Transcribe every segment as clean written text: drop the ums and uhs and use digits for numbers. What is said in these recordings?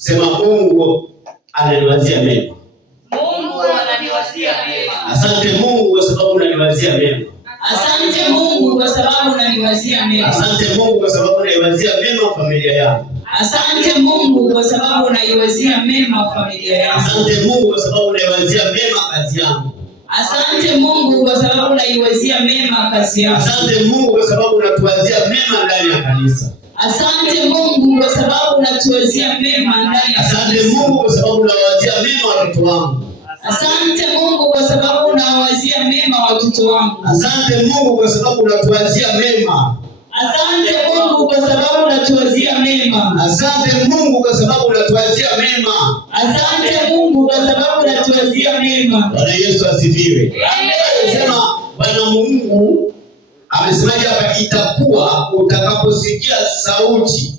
Sema Mungu ananiwazia mema. Mungu ananiwazia mema. Asante Mungu kwa sababu unaniwazia mema. Asante Mungu kwa sababu unaniwazia mema. Asante Mungu kwa sababu unaiwazia mema familia yangu. Asante Mungu kwa sababu unaiwazia mema familia yangu. Asante Mungu kwa sababu unaiwazia mema kazi yangu. Asante Mungu kwa sababu unaiwazia mema kazi yangu. Asante Mungu kwa sababu unatuwazia mema ndani ya kanisa. Asante Mungu kwa sababu unatuwazia mema ndani ya kanisa. Asante Mungu kwa sababu unawazia mema watoto wangu. Asante Mungu kwa sababu unawazia mema watoto wangu. Asante Mungu kwa sababu unatuwazia mema. Asante Mungu kwa sababu unatuwazia mema. Asante Mungu kwa sababu unatuwazia mema. Asante Mungu kwa sababu unatuwazia mema. Bwana Yesu asifiwe. Amen. Sema Bwana Mungu amesemaje hapa, itakuwa utakaposikia sauti.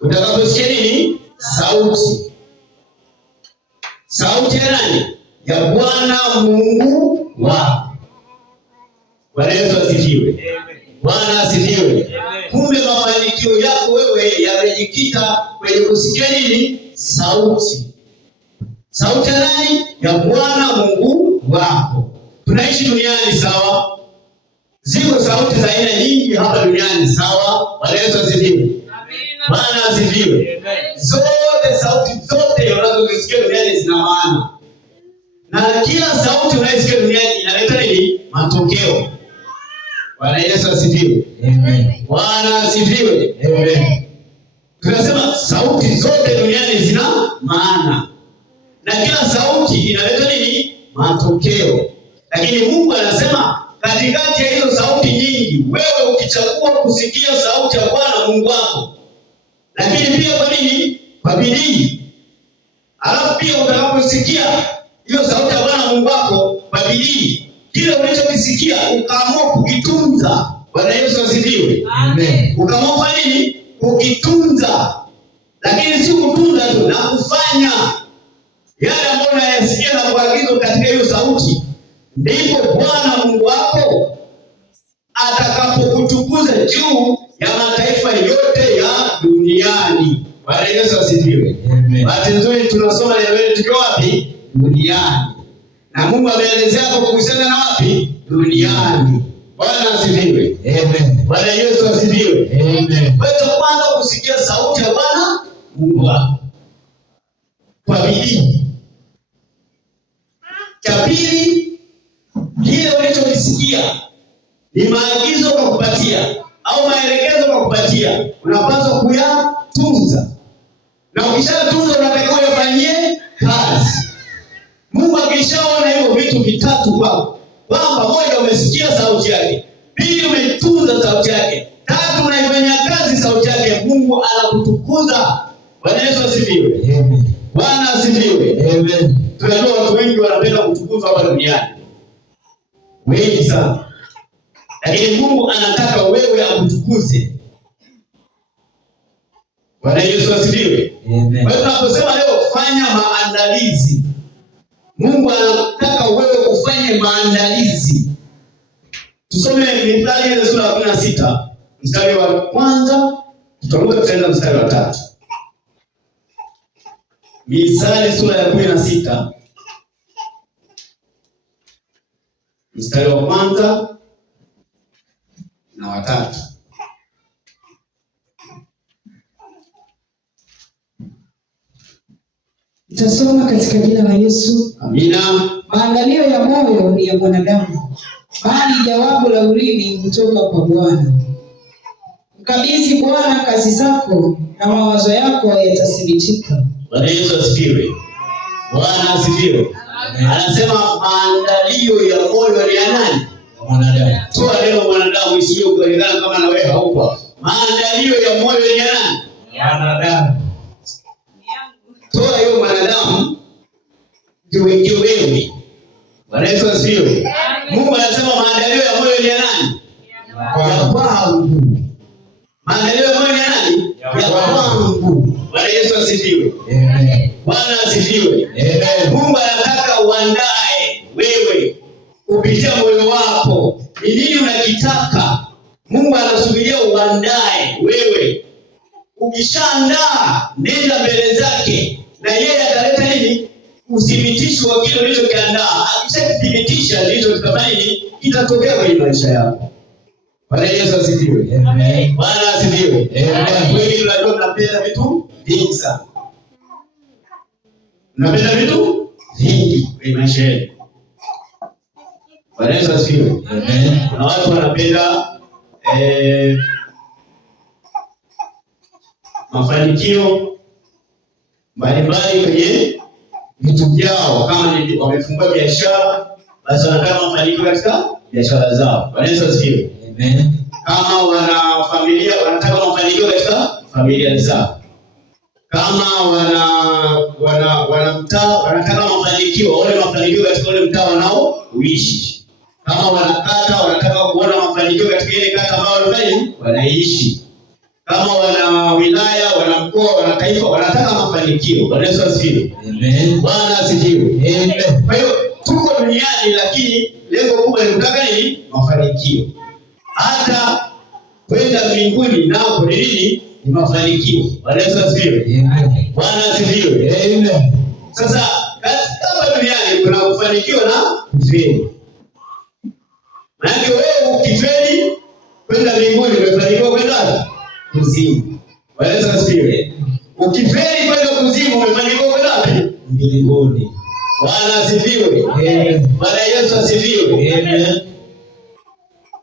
Utakaposikia nini? Sauti. Sauti ya nani? Ya Bwana Mungu wako. Bwana Yesu asifiwe. Bwana asifiwe. Kumbe mafanikio yako wewe yamejikita kwenye kusikia nini? Sauti. Sauti ya nani? Ya Bwana Mungu wako. Tunaishi duniani sawa. Ziko sauti za aina nyingi hapa duniani sawa. Bwana Yesu asifiwe. Bwana asifiwe. Zote sauti zote unazosikia duniani zina maana. Na kila sauti unayosikia duniani inaleta nini? Matokeo. Bwana Yesu asifiwe. Amen. Bwana asifiwe. Amen. Tunasema sauti zote duniani zina maana. Na kila sauti inaleta nini? Matokeo. Lakini Mungu anasema katikati ya hizo sauti nyingi, wewe ukichagua kusikia sauti ya Bwana Mungu wako. Lakini pia kwa nini? Kwa bidii. Alafu pia utakaposikia hiyo sauti ya Bwana Mungu wako kwa bidii, kile ulichokisikia ukaamua kukitunza. Bwana Yesu asifiwe. Amen. Ukaamua kwa nini? Kukitunza. Lakini si kutunza tu, na kufanya yale ambayo unayasikia na kuagizwa katika hiyo sauti. Ndipo Bwana Mungu wako atakapokutukuza juu ya mataifa yote ya duniani. Bwana Yesu asifiwe. Bahati nzuri tunasoma neno hili tukiwa wapi? Duniani. Na Mungu ameelezea hapo kuhusiana na wapi? Duniani. Bwana asifiwe. Amen. Bwana Yesu asifiwe. Amen. Kwa hiyo kwanza kusikia sauti ya Bwana Mungu wako kwa bidii. Cha pili, kile ulichokisikia ni maagizo kwa kupatia au maelekezo kwa kupatia, unapaswa kuyatunza. Na ukishatunza unatakiwa uyafanyie kazi. Mungu akishaona hivyo vitu vitatu kwako, kwamba moja, umesikia sauti yake; pili, umetunza sauti yake; tatu, unaifanyia kazi sauti yake, Mungu anakutukuza. Bwana Yesu asifiwe. Amen. Bwana asifiwe. Amen. Tunajua watu wengi wanapenda kutukuzwa hapa duniani. Wengi sana. Lakini Mungu anataka wewe akutukuze. Bwana Yesu asifiwe. Amen. Kwa hiyo tunaposema leo fanya maandalizi, Mungu anataka wewe ufanye maandalizi. Tusome Mithali ile sura ya 16, mstari wa kwanza, tutaruka tena mstari wa 3. Mithali sura ya 16, mstari wa kwanza na wa 3. Nitasoma katika jina la Yesu. Amina. Maandalio ya moyo ni ya mwanadamu, bali jawabu la ulimi hutoka kwa Bwana. Mkabidhi Bwana kazi zako, na mawazo yako yatathibitika. Bwana Yesu asifiwe. Bwana asifiwe. Anasema maandalio ya moyo ni ya nani? Mwanadamu. Toa leo mwanadamu, isije kuonekana kama na wewe haupo. Maandalio ya moyo ni ya nani? Mwanadamu. Toa hiyo mwanadamu ndio wewe. Bwana Yesu asifiwe. Mungu anasema maandalio ya moyo ni ya nani? Ya kwangu. Maandalio ya moyo ni ya nani? Ya kwangu. Bwana Yesu asifiwe. Amen. Bwana asifiwe. Amen. Mungu anataka uandae wewe kupitia moyo wako. Ni nini unakitaka? Mungu anasubiria uandae wewe. ukishaandaa nenda mbele zake na yeye ataleta nini? Uthibitisho wa kile ulichokiandaa. Akishathibitisha ndicho kitafanya nini? Kitatokea kwenye maisha yako. Bwana Yesu asifiwe. Amen. Bwana asifiwe. Amen. Wewe unajua unapenda vitu vingi sana. Unapenda vitu vingi kwenye maisha yako. Bwana Yesu asifiwe. Amen. Kuna watu wanapenda mafanikio mbalimbali kwenye vitu vyao. Kama ni wamefungua biashara, basi wanataka mafanikio katika biashara zao. Bwana Yesu asifiwe. Amen. Kama wana familia, wanataka mafanikio katika familia zao. Kama wana mtaa, wanataka mafanikio, wale mafanikio katika ule mtaa wanaoishi. Kama wanakata, wanataka kuona mafanikio katika ile kata ambayo wanaishi. Kama wana wilaya, wana mkoa, wana taifa, wanataka mafanikio. Bwana Yesu asifiwe. Amen. Bwana asifiwe. Amen. Kwa hiyo tuko duniani, lakini lengo kubwa ni kutaka nini? Mafanikio. Hata kwenda mbinguni nako ni nini? Ni mafanikio. Bwana Yesu asifiwe. Amen. Bwana asifiwe. Amen. Sasa katika duniani kuna kufanikiwa na kufeli. Maana wewe ukifeli kwenda mbinguni umefanikiwa kwenda kuzimu. Bwana Yesu asifiwe. Ukifeli kwenda kuzimu umefanikiwa kwenda wapi? Mbinguni. Bwana asifiwe. Amen. Bwana Yesu asifiwe. Amen.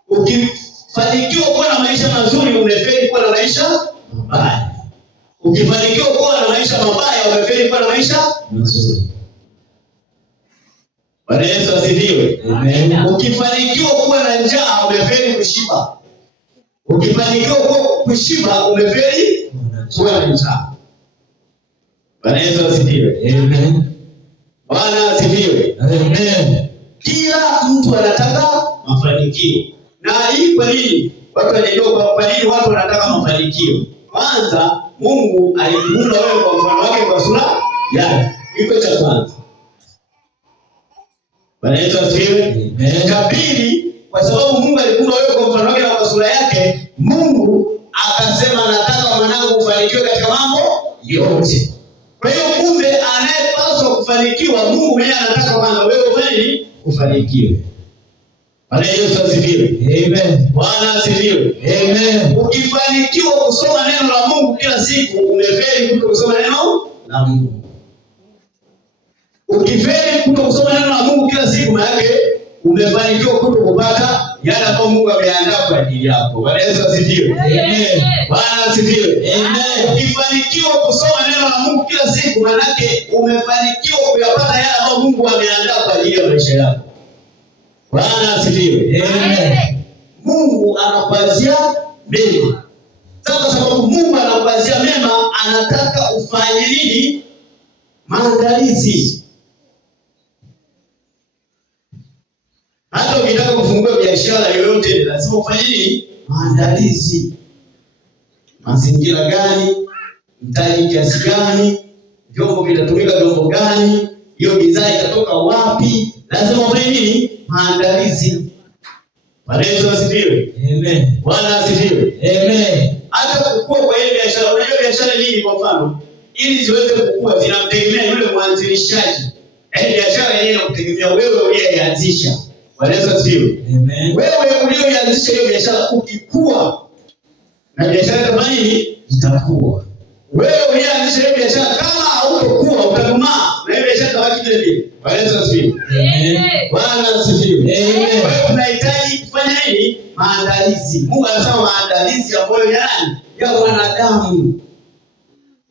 Ukifanikiwa kuwa na maisha mazuri umefeli kuwa na maisha mabaya. Ukifanikiwa kuwa na maisha mabaya umefeli kuwa na maisha mazuri. Bwana Yesu asifiwe. Amen. Ukifanikiwa kuwa na njaa umefeli kushiba. Ukifanikiwa kushiba umefeli kuwa na njaa. Bwana Yesu asifiwe. Amen. Bwana asifiwe. Amen. Kila mtu anataka mafanikio. Na hii kwa nini? Watu wanajua kwa nini watu wanataka mafanikio. Kwanza, Mungu alikuumba wewe kwa mfano wake, kwa sura yake. Iko cha kwanza. Bwana Yesu asifiwe. Amen. Cha pili, kwa sababu Mungu alikuumba wewe kwa mfano wake na kwa sura yake, Mungu akasema nataka mwanangu ufanikiwe katika mambo yote. Kwa hiyo kumbe anayepaswa kufanikiwa Mungu mwenyewe anataka kwanza wewe ufanye ufanikiwe. Bwana Yesu asifiwe. Amen. Bwana asifiwe. Amen. Ukifanikiwa kusoma neno la Mungu kila siku umefeli kuto kusoma neno la Mungu. Ukifeli kuto kusoma neno la Mungu kila siku maana umefanikiwa kuto kupata yale ambayo Mungu ameandaa kwa ajili yako. Bwana Yesu asifiwe. Amen. Bwana asifiwe. Amen. Ukifanikiwa kusoma neno la Mungu kila siku maana umefanikiwa kuyapata yale ambayo Mungu ameandaa kwa ajili ya maisha yako. Bwana asifiwe. Amen. Mungu anakuazia mema. Sasa sababu Mungu anakuazia mema, anataka ufanye nini? Maandalizi. Hata ukitaka kufungua biashara yoyote lazima ufanye nini? Maandalizi. Mazingira gani? Mtaji kiasi gani? Vyombo vitatumika vyombo gani? Hiyo bidhaa itatoka wapi? Lazima ufanye nini? Maandalizi. Bwana Yesu asifiwe. Amen. Bwana asifiwe. Amen. Hata kukua kwa ile biashara, unajua biashara nyingi kwa mfano, ili ziweze kukua zinamtegemea yule mwanzilishaji. Biashara yenyewe inakutegemea wewe uliyeanzisha. Bwana Yesu asifiwe. Amen. Wewe uliyeanzisha hiyo biashara ukikua na biashara itafanya nini? Itakuwa. Wewe uliyeanzisha hiyo biashara kama hautokuwa utadumaa na hiyo biashara itabaki vile vile. Bwana Yesu asifiwe. Amen. Bwana asifiwe. Amen. Kwa hiyo tunahitaji kufanya nini? Maandalizi. Mungu anasema maandalizi ambayo ya nani? Ya wanadamu.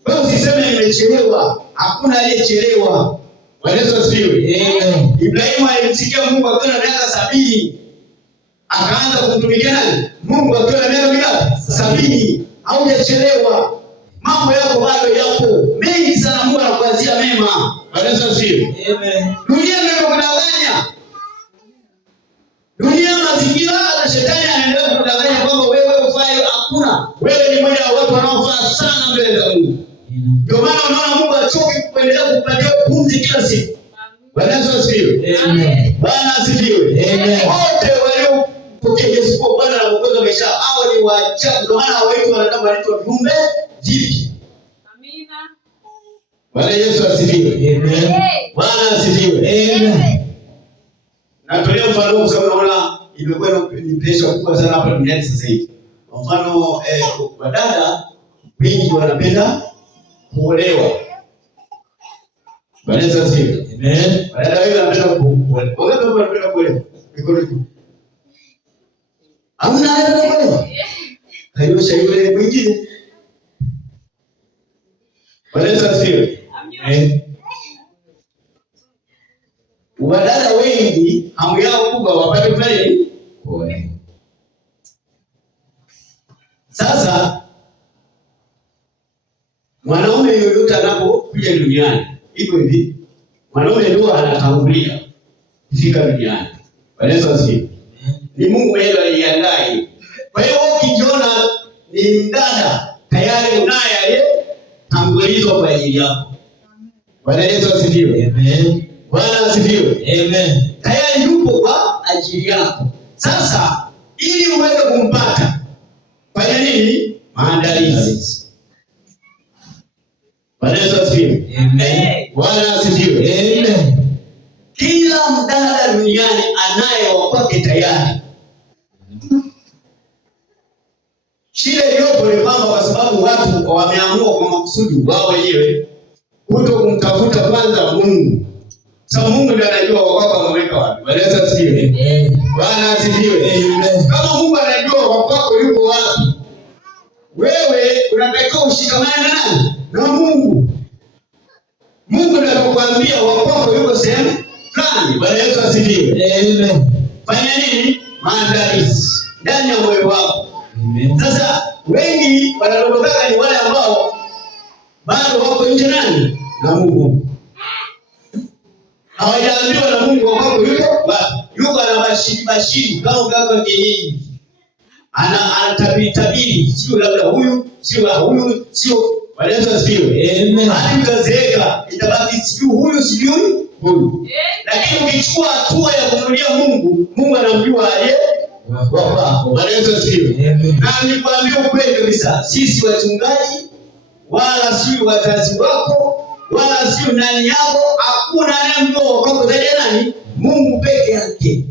Wewe usiseme nimechelewa. Hakuna aliyechelewa. Bwana Yesu asifiwe. Amen. Ibrahimu alimsikia Mungu akiwa na miaka 70. Akaanza kumtumikia nani? Mungu akiwa na miaka mingapi? 70. Haujachelewa. Mambo yako bado yapo. Mengi sana Mungu anakuazia mema. Bwana Yesu asifiwe. Amen. Dunia ndio kudanganya. Dunia mazingira na shetani anaendelea kudanganya kwamba wewe ufai. Hakuna. Wewe ni mmoja wa watu wanaofaa sana mbele za Mungu. Ndio maana unaona Mungu achoki kuendelea kukupatia pumzi kila siku. Bwana Yesu asifiwe. Amen. Bwana asifiwe. Amen. Wote waliopokea Yesu kwa Bwana na Mwokozi maisha hao ni waajabu. Ndio maana hawaitwi wanadamu, wanaitwa viumbe vipya. Amina. Bwana Yesu asifiwe. Amen. Bwana asifiwe. Amen. Natolea mfano kwa sababu naona imekuwa ni pressure kubwa sana hapa duniani sasa hivi. Kwa mfano wadada wengi wanapenda kuolewa. Bwana Yesu asifiwe. Amen. Wadada wengi wanapenda kuolewa. Wangapi wanapenda kuolewa? Mikono juu. Hamna anapenda kuolewa. Hayo shauri mwingine. Bwana Yesu asifiwe. Amen. Wadada wengi hamu yao kubwa wapate kufanya nini? Kuolewa. Sasa mwanaume yoyote anapokuja duniani iko hivi, mwanaume ndio anatangulia kufika duniani. Bwana Yesu asifiwe. Ni Mungu mwenyewe aliandaa hiyo. Kwa hiyo ukijiona ni mdada, tayari unaye aliyetangulizwa kwa ajili yako. Bwana Yesu asifiwe. Amen. Bwana asifiwe. Amen. Tayari yupo kwa ajili yako. Sasa ili uweze kumpata, fanya nini? Maandalizi. Bwana Yesu asifiwe. Amen. Bwana asifiwe. Amen. Kila mdada duniani anaye wa kwake tayari. Shida iliyopo ni kwamba kwa sababu watu wameamua kwa makusudi wao wenyewe kuto kumtafuta kwanza Mungu. Sasa Mungu ndiye anajua wako ameweka wapi. Bwana Yesu asifiwe. Amen. Bwana asifiwe. Amen. Kama Mungu anajua wako yuko wapi, wewe unatakiwa ushikamane na nani? Na Mungu. Mungu ndiye anakuambia wako yuko sehemu fulani. Bwana Yesu asifiwe. Amen. Fanya nini? Maandalizi ndani ya moyo wako. Amen. Sasa wengi wanadondokana ni wale ambao bado wako nje nani? Na Mungu. Hawajaambiwa na Mungu wako yuko wapi. Yuko anabashiri kama mganga kienyeji. Anatabiri sio labda huyu, sio huyu, sio. Bwana Yesu asifiwe. Amen. Hadi utazeeka itabaki sio huyu, sio huyu. Lakini ukichukua hatua ya kumrudia Mungu, Mungu anamjua aliye wako. Bwana Yesu asifiwe. Amen. Na nikwambie ukweli kabisa, sisi wachungaji wala sio wazazi wako wala sio nani yako, hakuna anayemjua wako zaidi ya nani? Mungu peke yake.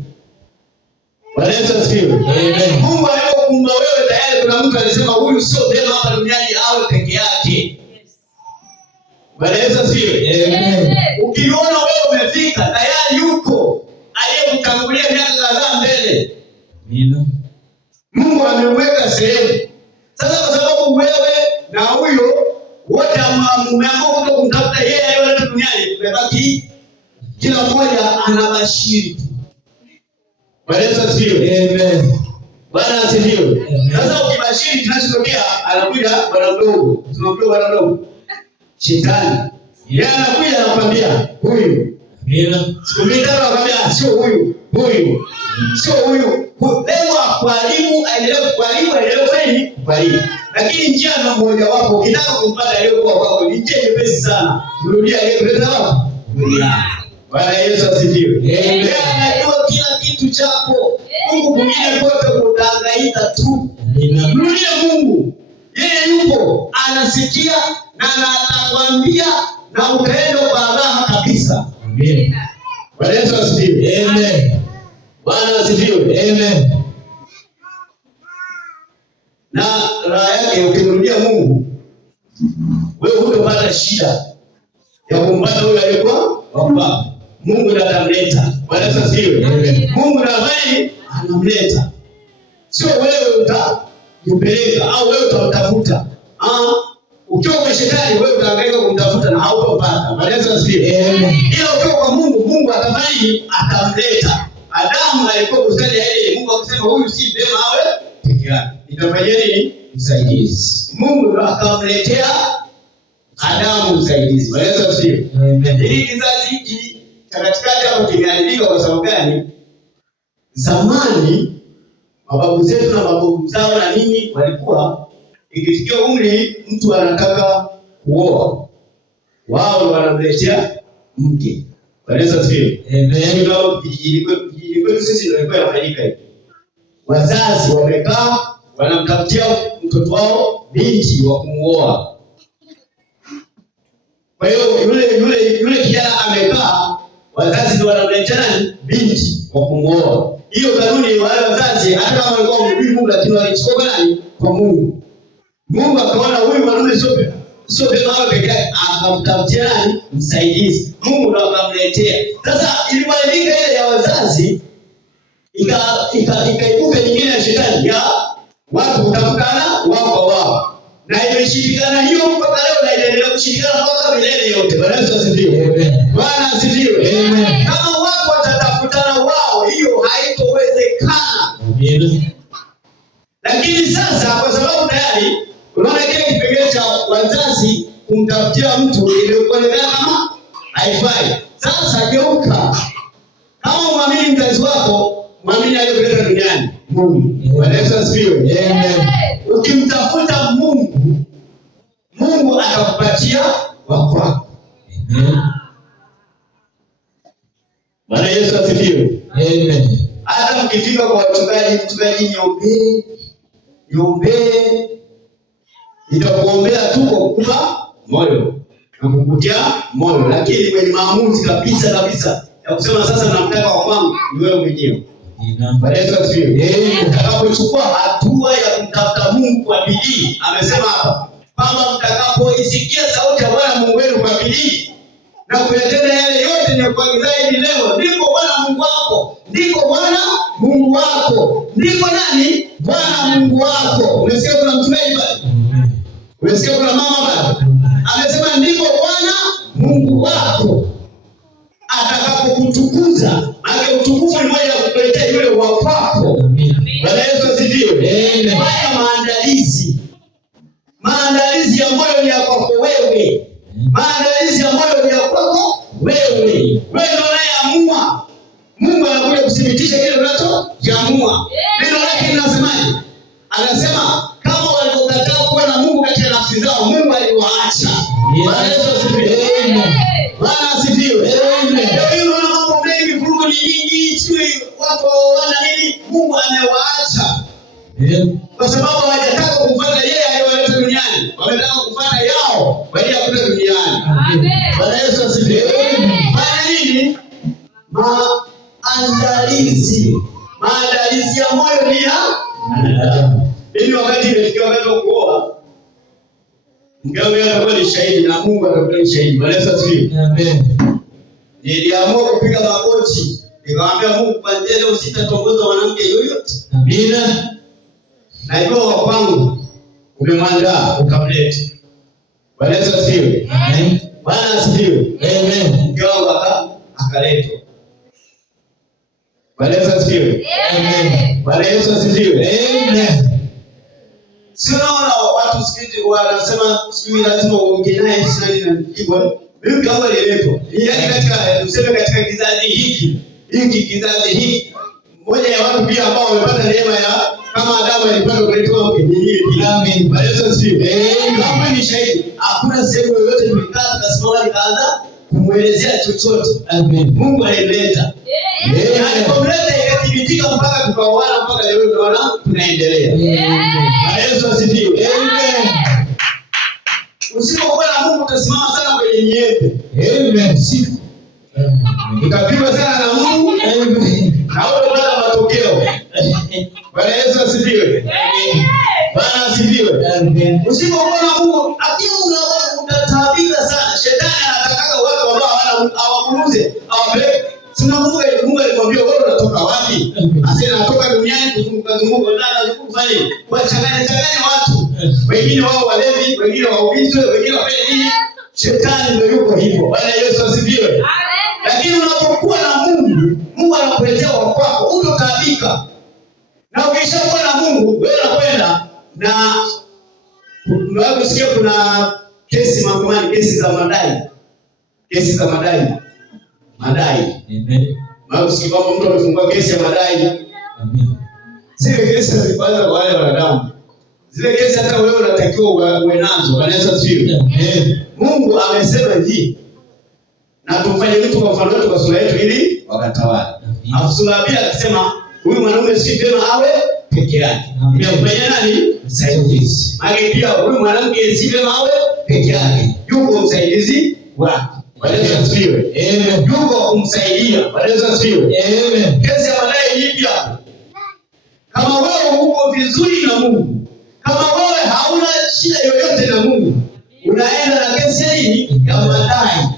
Bwana Yesu asifiwe. Amen. Mungu alipokuumba wewe tayari kuna mtu alisema huyu sio vyema hapa duniani awe peke yake. Bwana Yesu asifiwe. Amen. Ukiona wewe umefika tayari yuko aliyekutangulia miaka kadhaa mbele. Amina. Mungu amemweka sehemu. Sasa kwa sababu wewe na huyo wote mmeamua kuto kumtafuta yeye aliyoleta duniani, umebaki kila mmoja anabashiri. Bwana Yesu asifiwe. Amen. Bwana asifiwe. Sasa ukibashiri kinachotokea, anakuja bwana mdogo. Tunamjua bwana mdogo? Shetani. Yeye anakuja anakuambia huyu. Amina. Siku mbili tatu anakuambia sio huyu, huyu. Sio huyu. Lengo kuharibu, aendelee kuharibu, aendelee kufanya nini? Kuharibu. Lakini njia na mmoja wapo ukitaka kumpata aliyokuwa kwako ni njia nyepesi sana. Rudia aliyekuleta wapi? Dunia. Bwana Yesu asifiwe. Amen. Anajua kila kitu chako. Mungu mwingine kote utahangaika tu. Rudia Mungu. Yeye yupo, anasikia na atakwambia na utaenda kwa raha kabisa. Amen. Bwana Yesu asifiwe. Amen. Bwana asifiwe. Amen. Na raha yake ukimrudia Mungu, wewe hutopata shida ya kumpata yule aliyekuwa wako. Mungu ndiye atamleta. Bwana Yesu asifiwe. Amen. Mungu ndiye anamleta. Sio wewe utakupeleka au wewe utamtafuta. Ukiwa kwa shetani wewe utahangaika kumtafuta na hautopata. Bwana Yesu asifiwe. Amen. Ila ukiwa kwa Mungu, Mungu atafanya atamleta. Adamu alikuwa bustani ya Edeni. Mungu akasema huyu si vyema awe peke yake. Nitafanya nini? Msaidizi. Mungu ndo akamletea Adamu msaidizi. Bwana Yesu asifiwe. Amen. Hili kizazi hiki cha katikati hapo kimeharibika kwa sababu gani? Zamani mababu zetu na mababu zao na nini walikuwa ikifikia umri mtu anataka kuoa, wao wanamletea mke. Bwana Yesu asifiwe. Amen. Kijiji kwetu sisi ndio ilikuwa inafanyika hivi. Wazazi wamekaa wanamtafutia mtoto wao binti wa kumuoa. Kwa hiyo yule kijana amekaa, wazazi ndio wanamletea nani? Binti wa kumuoa. Hiyo kanuni wale wazazi hata kama walikuwa wamjui Mungu, lakini walichukua nani? Kwa Mungu. Mungu akaona huyu mwanamume sio pema awe peke yake, akamtafutia nani? Msaidizi. Mungu ndo akamletea. Sasa ilibadilika ile ya wazazi, ikaibuka nyingine ya shetani ya watu kutafutana wao kwa wao. Na imeshindikana hiyo mpaka leo, na inaendelea kushindikana mpaka milele yote. Bwana Yesu asifiwe. Amen. Bwana asifiwe. Amen. Kama watu watatafutana wao, hiyo haitowezekana. Amen. Lakini sasa kwa sababu tayari unaona kile kipengele cha wazazi kumtafutia mtu ilikuonekana kama haifai. Sasa geuka. Kama muamini mzazi wako, muamini aliyekuleta duniani, Mungu. Bwana Yesu asifiwe. Amen. Ukimtafuta Mungu, Mungu atakupatia wa kwako. Amen. Bwana Yesu asifiwe. Amen. Hata mkifika kwa mchungaji niombee, nitakuombea tu kwa kukupa moyo na kukutia moyo, lakini mwenye maamuzi kabisa ya kusema sasa namtaka wa kwangu ni wewe mwenyewe. Bwana Yesu asifiwe. Utakapochukua hatua ya kumtafuta Mungu kwa bidii, amesema hapa kwamba mtakapoisikia sauti ya Bwana Mungu wenu kwa bidii na kuyatenda yale yote ninayokuagizeni leo, ndiko Bwana Mungu wako, ndiko Bwana Mungu wako, ndiko nani? Bwana Mungu wako. Umesikia kuna mtumaini bali? Umesikia kuna mama bali? Amesema ndiko Bwana Mungu wako atakapokutukuza. Maana utukufu ni moja ya kukuletea yule wa kwako. Bwana Yesu asifiwe. Fanya maandalizi ya moyo ni ya kwako wewe. Maandalizi ya moyo ni ya kwako wewe. Wewe ndio unayeamua. Mungu anakuja kuthibitisha kile unachoamua. Neno lake linasemaje? Anasema kama walivyokataa kuwa na Mungu katika nafsi zao, Mungu aliwaacha. Bwana Yesu asifiwe. Bwana asifiwe. Leo unaona mambo mengi, vurugu ni nyingi, sio watu wana nini? Mungu amewaacha. Kwa sababu hawajataka kufuata yeye aliyowaleta duniani. Wametaka kufuata yao waliokuja duniani. Bwana Yesu asifiwe. Fanya nini? Maandalizi ya moyo ni ya wanadamu. Mimi wakati nimefikia wakati wa kuoa, mke wangu alikuwa ni shahidi na Mungu alikuwa ni shahidi. Bwana Yesu asifiwe. Amen. Niliamua kupiga magoti, nikamwambia Mungu, kuanzia leo sitatongoza mwanamke yoyote. Amina. Na hivyo wa kwangu umemwandaa ukamleta. Bwana Yesu asifiwe. Amen. Bwana asifiwe. Amen. Mke wangu akaletwa. Bwana Yesu asifiwe. Amen. Bwana Yesu asifiwe. Amen. Sio watu siku wanasema sio lazima uongee naye sana na hivyo. Mimi kama nielepo. Yaani katika kizazi hiki mmoja ya watu pia ambao wamepata neema ya kama Adamu alipata kuletwa mke nyingine pia. Amen. Bwana Yesu asifiwe. Kama ni shahidi, hakuna sehemu yoyote tulikaa tukasimama nikaanza kumuelezea chochote. Amen. Mungu alileta. Alipomleta ikathibitika mpaka tukaoana mpaka leo tunaona tunaendelea. Bwana Yesu asifiwe. Amen. Usipokuwa na Mungu utasimama sana kwenye nyembe. Amen. Sifu. Utapigwa sana na Mungu. Amen. Na utapata matokeo. Bwana Yesu asifiwe. Amen. Bwana asifiwe. Amen. Usipokuwa na Mungu, akiwa utataabika sana. Shetani anataka watu ambao hawamuuze, awapeleke. Sina Mungu alimwambia wewe unatoka wapi? Asema natoka duniani kuzunguka na kufanya kuwachanganya watu. Wengine wao walevi, wengine waubizwe, wengine wafanye nini? Shetani ndio yuko hivyo. Bwana Yesu asifiwe. Amen. Lakini unapokuwa na Mungu, Mungu anakuletea wa kwako, utataabika. Na ukishakuwa na Mungu, wewe unakwenda na unaweza kusikia kuna kesi mahakamani, kesi za madai. Amen. Maana usikipa mtu amefungua kesi ya madai. Amen. Zile kesi zifanya kwa wale wanadamu. Zile kesi hata wewe unatakiwa uwe nazo. Bwana Yesu asifiwe. Amen. Mungu amesema hivi. Na tumfanye mtu kwa mfano wetu, kwa sura yetu ili wakatawale. Alafu sura ya pili akasema huyu mwanaume si vyema awe peke yake. Nimekufanyia nani? Msaidizi. Maana pia huyu mwanamke si kama awe peke yake. Yuko msaidizi wake. Bwana asifiwe. Amen. Yuko kumsaidia. Bwana asifiwe. Amen. Kesi ya madai ipi hapo? Kama wewe uko vizuri na Mungu, kama wewe hauna shida yoyote na Mungu, unaenda na kesi hii ya madai.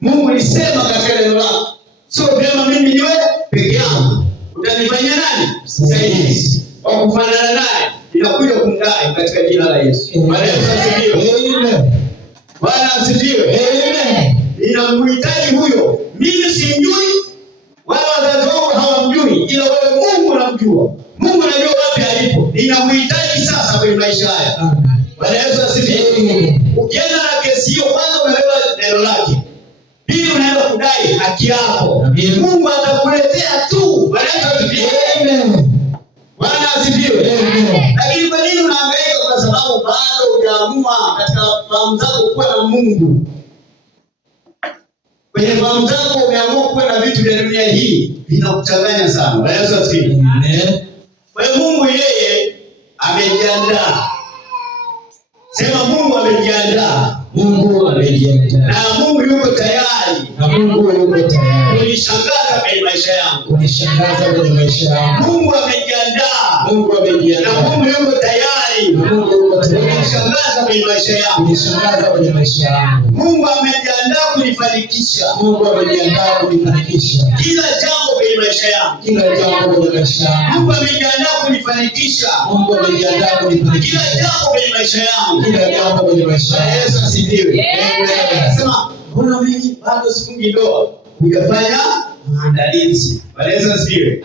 Mungu alisema katika neno lake, sio vyema mimi niwe peke yangu. Utanifanyia nani? Msaidizi wa kufanana naye. Ninakuja kumdai katika jina la Yesu. Bwana asifiwe. Amen. Bwana asifiwe. Amen. Ninamhitaji huyo. Mimi simjui, wala wazazi wangu hawamjui, ila wewe Mungu unamjua. Mungu anajua wapi alipo. Ninamhitaji sasa kwenye maisha haya. Bwana Yesu asifiwe. Ukienda na kesi hiyo, kwanza umebeba neno lake. Pili unaenda kudai haki yako. Mungu atakuletea tu. Bwana Yesu asifiwe. Amen. Bwana asifiwe. Amen. Lakini kwa nini unahangaika? Kwa sababu bado hujaamua katika fahamu zako kuwa na Mungu. Kwenye fahamu zako umeamua kuwa na vitu vya dunia hii, vinakuchanganya sana. Bwana Yesu asifiwe. Amen. Kwa hiyo Mungu yeye amejiandaa. Sema Mungu amejiandaa. Mungu amejiandaa. Na Mungu yuko tayari. Na Mungu yuko tayari kunishangaza kwenye maisha yangu. Kunishangaza kwenye maisha yangu. Mungu amejiandaa. Mungu amejiandaa. Na Mungu yuko tayari. Na Mungu yuko tayari kunishangaza kwenye maisha yangu. Kunishangaza kwenye maisha yangu. Mungu amejiandaa kunifanikisha. Mungu amejiandaa kunifanikisha kila jambo kwenye maisha yangu. Kila jambo kwenye maisha yangu. Mungu amejiandaa kunifanikisha. Mungu amejiandaa kunifanikisha kila jambo kwenye maisha yangu. Kila jambo kwenye maisha yangu. Yesu asifiwe. Anasema, mbona mimi bado sifungi ndoa? Hujafanya maandalizi. Yesu asifiwe.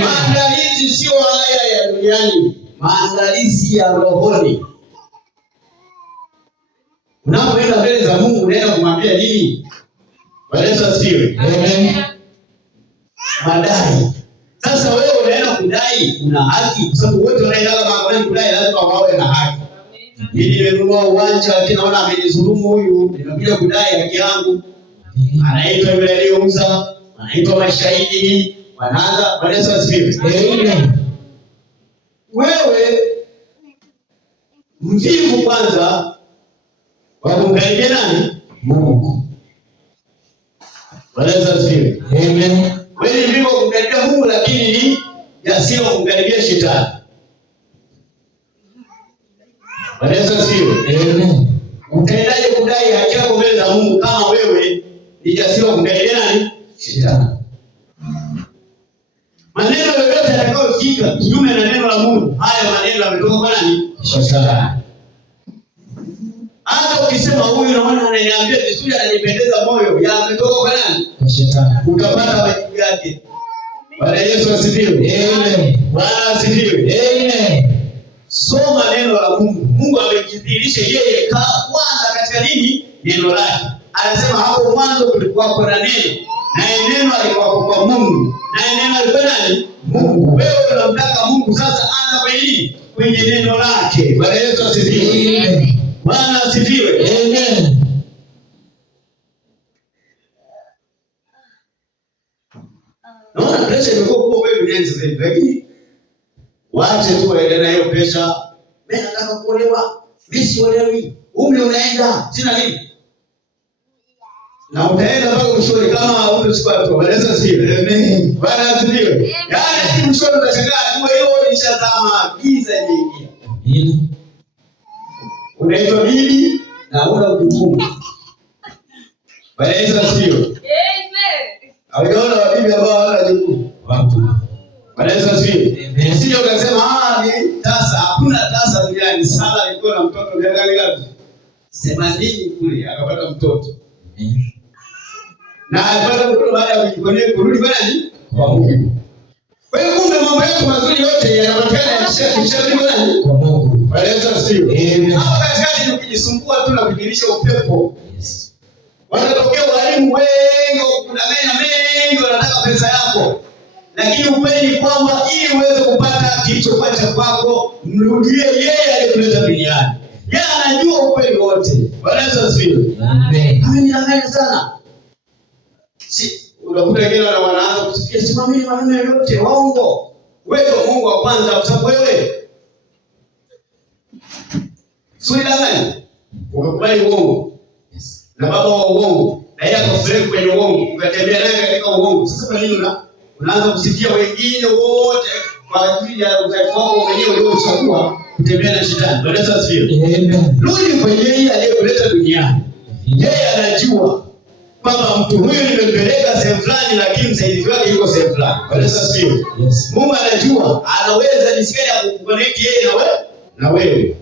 Maandalizi sio haya ya duniani. Maandalizi ya rohoni. Unapoenda mbele za Mungu unaenda kumwambia nini? Yesu asifiwe. Amen. Madai. Sasa wewe unaenda kudai, una haki. Kwa sababu wote wanaenda mahakamani kudai, lazima wawe na haki. Mimi nimenunua uwanja lakini naona amenidhulumu huyu, nimekuja kudai haki yangu. Anaitwa yule aliyeuza, anaitwa mashahidi, wanaanza. Bwana Yesu asifiwe. Amen. Wewe mvivu kwanza wa kumkaribia nani? Mungu. Bwana Yesu asifiwe. Amen. Wewe ni mvivu wa kumkaribia Mungu, lakini ni jasiri wa kumkaribia shetani. Bwana Yesu asifiwe. Amen. Utaendaje kudai haki yako mbele za Mungu kama wewe ni jasiri wa kumkaribia nani? Shetani. Maneno yoyote yatakayofika kinyume na neno la Mungu, haya maneno yametoka kwa nani? Shetani. Hata ukisema huyu naona ananiambia vizuri, ananipendeza moyo, yametoka kwa nani? Kwa Shetani. Utapata majibu yake. Bwana Yesu asifiwe. Amen. Bwana asifiwe. Amen. Soma neno la Mungu. Mungu amejidhihirisha yeye kwanza katika nini? Neno lake. Anasema hapo mwanzo kulikuwa na neno, na neno alikuwa kwa Mungu, na neno alikuwa nani? Mungu. Wewe unamtaka Mungu, sasa anza kwa nini? Kwenye neno lake. Bwana Yesu asifiwe. Amen. Bwana asifiwe. Amen. Naona pressure imekuwa kubwa wewe duniani sasa hivi. Lakini waache tu waende na hiyo pressure. Mimi nataka kuolewa. Mimi siolewi. Umri unaenda. Sina nini? Na utaenda mpaka mshoni kama umri siku tu. Bwana Yesu asifiwe. Amen. Bwana asifiwe. Yaani mshoni utashangaa tu hiyo ilishazama giza nyingi. Amen. Unaitwa bibi na una ujukumu. Bwana Yesu asifiwe. Amen. Hawajaona wabibi ambao hawana jukumu. Wapo. Bwana Yesu asifiwe. Sije ukasema ni tasa, hakuna tasa duniani. Sala alikuwa na mtoto miaka mingapi? 80 kule akapata mtoto. Na alipata mtoto baada ya kurudi kwa nani? Kwa Mungu. Kwa hiyo kumbe mambo yetu mazuri yote yanapatikana yakisharudi kwa nani? Kwa Mungu. Bwana Yesu asifiwe. Hapo katikati ukijisumbua tu na kujirisha upepo. Yes. Wanatokea walimu wengi, kudanganya mengi, wanataka pesa yako. Lakini ukweli ni kwamba ili uweze kupata kilichokuwa cha kwako, mrudie yeye aliyekuleta duniani. Yeye anajua ukweli wote. Bwana Yesu asifiwe. Amen. Amenidanganya sana. Si unakuta wengine wanaanza kusikia simameni maneno yote waongo. Wewe ndio Mungu wa kwanza kwa sababu wewe sio dangani. Ukakubali uongo. Na baba wa uongo. Na yeye akakupeleka kwenye uongo, ukatembea naye katika uongo. Sasa kwa nini unaanza kusikia wengine wote kwa ajili ya udhaifu wako mwenyewe uliochagua kutembea na shetani? Bwana Yesu asifiwe. Amen. Rudi kwenye yeye aliyekuleta duniani. Yeye anajua kwamba mtu huyu nimempeleka sehemu fulani, lakini msaidizi wake yuko sehemu fulani. Bwana Yesu asifiwe. Yes. Mungu anajua, anaweza jinsi kuconnect yeye na wewe.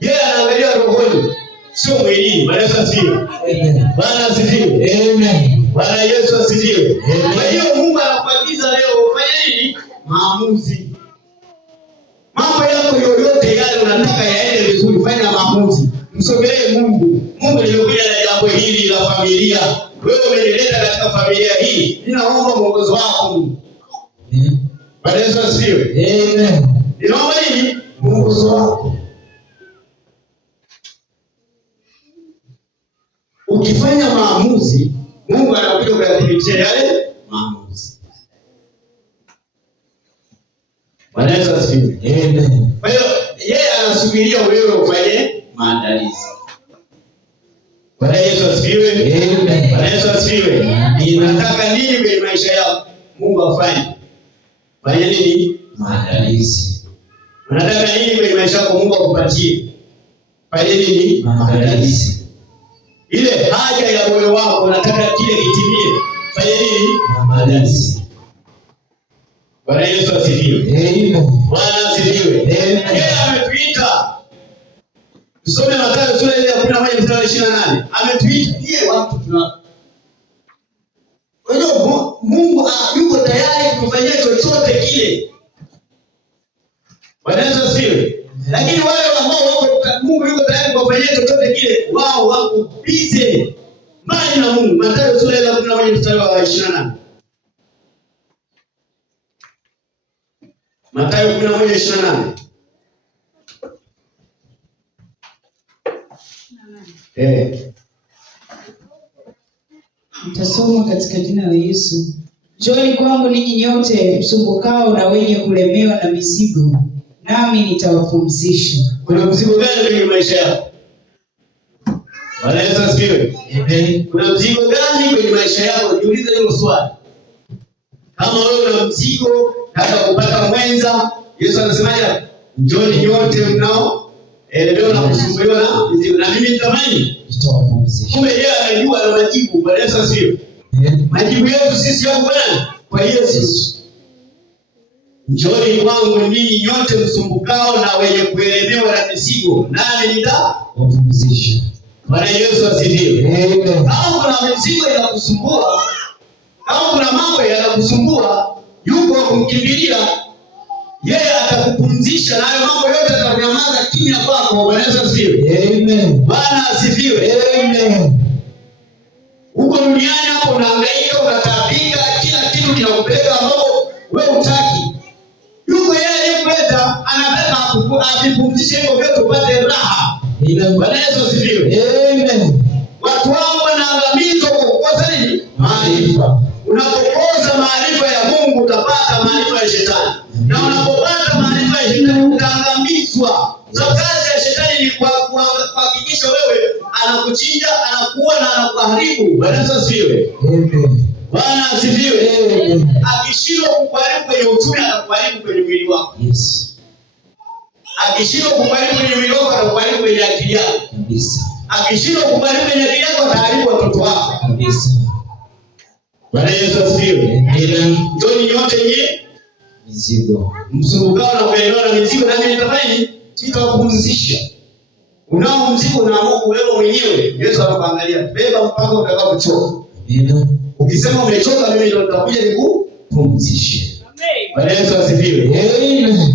Yeye anaangalia rohoni, sio mwilini. Bwana Yesu asifiwe. Amen. Bwana asifiwe. Amen. Bwana Yesu asifiwe. Kwa hiyo Mungu anakuagiza leo ufanye nini? Maamuzi. Mambo yako yoyote yale unataka yaende vizuri, fanya maamuzi. Msogelee Mungu. Mungu nimekuja na jambo hili la familia. Wewe umenileta katika familia hii. Ninaomba mwongozo wako Mungu. Bwana Yesu asifiwe. Amen. Ninaomba nini? Mwongozo wako. Ukifanya maamuzi, Mungu anakuja kuyathibitisha yale maamuzi. Bwana Yesu asifiwe. Amen. Kwa hiyo yeye anasubiria wewe ufanye maandalizi. Bwana Yesu asifiwe. Amen. Bwana Yesu asifiwe. Unataka nini kwenye maisha yako? Mungu afanye. Fanya nini? Maandalizi. Unataka nini kwenye maisha yako? Mungu akupatie. Fanya nini? Maandalizi. Ile haja ya moyo wako unataka kile kitimie. Fanya nini? Maandalizi. Bwana Yesu asifiwe. Amen. Bwana asifiwe. Amen. Yeye ametuita. Tusome Mathayo sura ile ya 11 mstari 28. Ametuita yeye watu tuna. Kwa hiyo Mungu yuko tayari kutufanyia chochote kile. Bwana Yesu asifiwe. Lakini wale ambao Mungu yuko tayari kufanyia chochote kile, wao wako busy mbali na Mungu. Mathayo sura ya 11 mstari wa 28. Mathayo 11:28. Nitasoma katika jina la Yesu. Njooni kwangu ninyi nyote msumbukao na wenye kulemewa na mizigo, nami nitawapumzisha. Kuna mzigo gani kwenye maisha yako? Bwana Yesu asifiwe. Amen. Kuna mzigo gani kwenye maisha yako? Jiulize hilo swali. Kama wewe una mzigo hata kupata mwenza, Yesu anasemaje? Njooni nyote mnao leo na kusumbuliwa na mzigo, na mimi nitawapumzisha. Kumbe yeye anajua na majibu. Bwana Yesu asifiwe. Majibu yetu sisi yako Bwana kwa Yesu. Njooni kwangu ninyi nyote msumbukao na wenye kuelemewa na mizigo, nami nitawapumzisha. Bwana Yesu asifiwe. Amen. Kama kuna mizigo inakusumbua, kama kuna mambo yanakusumbua, yuko kumkimbilia, yeye atakupumzisha na hayo mambo yote atanyamaza kimya kwako. Bwana Yesu asifiwe. Amen. Bwana asifiwe. Amen. Huko duniani hapo unahangaika, unataabika, kila kitu kinakupeleka ambapo wewe hutaki. Yuko yeye aliyekuleta, anataka akupumzishe hivyo vyote upate raha. Bwana Yesu asifiwe. Amen. Watu wangu wanaangamizwa kwa kukosa nini? Maarifa. Unapokosa maarifa ya Mungu utapata maarifa ya shetani. Na unapopata maarifa ya shetani utaangamizwa. Sababu kazi ya shetani ni kuhakikisha wewe anakuchinja, anakuua na anakuharibu. Bwana Yesu asifiwe. Amen. Bwana asifiwe. Amen. Akishindwa kukuharibu kwenye uchumi, anakuharibu kwenye mwili wako. Yes. Akishindwa kukuharibu kwenye mwili wako, anakuharibu kwenye akili yako. Kabisa. Akishindwa kukuharibu kwenye akili yako, ataharibu watoto wako. Kabisa. Bwana Yesu asifiwe. Amen. Njooni nyote nyie mizigo msumbukao na kuelemewa na mizigo, nami nitafanya nini? Nitawapumzisha. Unao mzigo unaamua kubeba mwenyewe, Yesu anakuangalia. Beba mpaka utakapochoka. Amen. Ukisema umechoka, mimi ndio nitakuja nikupumzishe. Amen. Bwana Yesu asifiwe. Amen.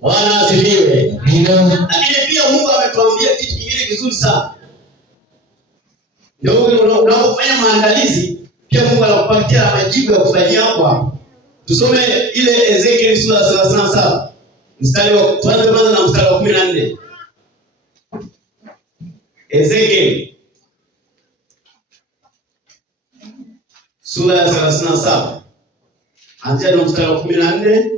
Bwana asifiwe. Amen. Lakini pia Mungu ametuambia kitu kingine kizuri sana. Ndio unapofanya maandalizi, pia Mungu anakupatia majibu ya kufanyia hapo. Tusome ile Ezekiel sura 37. Mstari wa kwanza na mstari wa 14. Ezekiel sura ya 37. Anzia na mstari wa 14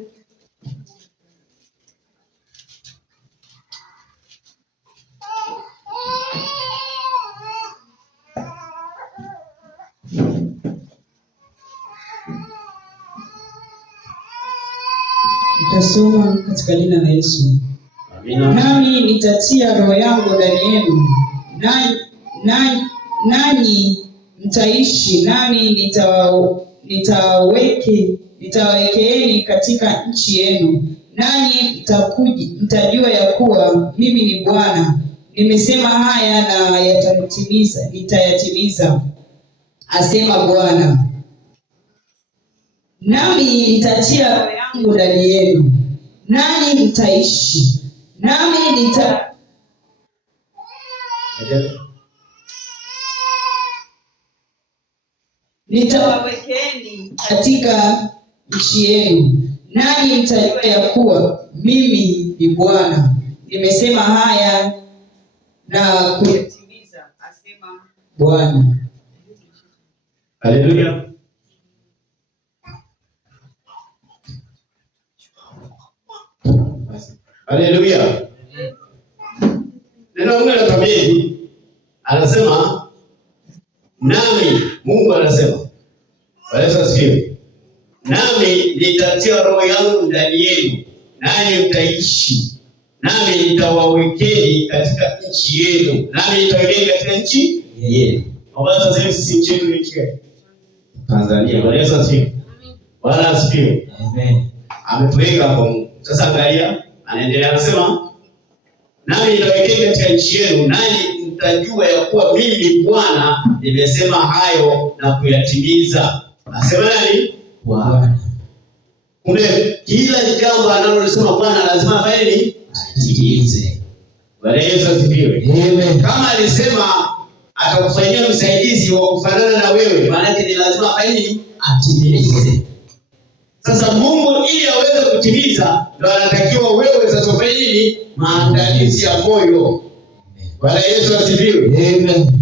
Nasoma katika jina la Yesu. Amina. Nami nitatia roho yangu ndani yenu, nanyi mtaishi, nami nitawawekeeni katika nchi yenu, nanyi mtajua ya kuwa mimi ni Bwana. Nimesema haya na nitayatimiza, asema Bwana. Nami nitatia roho yangu ndani yenu, nanyi mtaishi, nami nitawawekeeni katika nchi yenu, nanyi mtajua ya kuwa mimi ni Bwana. Nimesema haya na kuyatimiza, asema Bwana. Haleluya. Haleluya. Neno la Mungu linatuambia, anasema nami, Mungu anasema, Yesu asifiwe, nami nitatia roho yangu ndani yenu, nanyi mtaishi, nami nitawawekeni katika nchi yenu, nami nitawawekeni katika nchi yenu. Baba, sasa hivi sisi nchi yetu ni nchi gani? Tanzania. Yesu asifiwe. Bwana asifiwe. Amen. Ametuweka hapo Mungu. Sasa angalia, anaendelea anasema, nami nitawawekeni katika nchi yenu, nanyi mtajua ya kuwa mimi ni Bwana. Nimesema hayo na kuyatimiza. Asema nani? Bwana. Kumbe kila jambo analosema Bwana lazima afanye nini? Atimize. Bwana Yesu asifiwe. Amen. Kama alisema atakufanyia msaidizi wa kufanana na wewe, maana yake ni lazima afanye nini? Atimize. Sasa Mungu ili aweze kutimiza, ndio anatakiwa wewe sasa ufanye nini? Maandalizi ya moyo. Bwana Yesu asifiwe. Amen.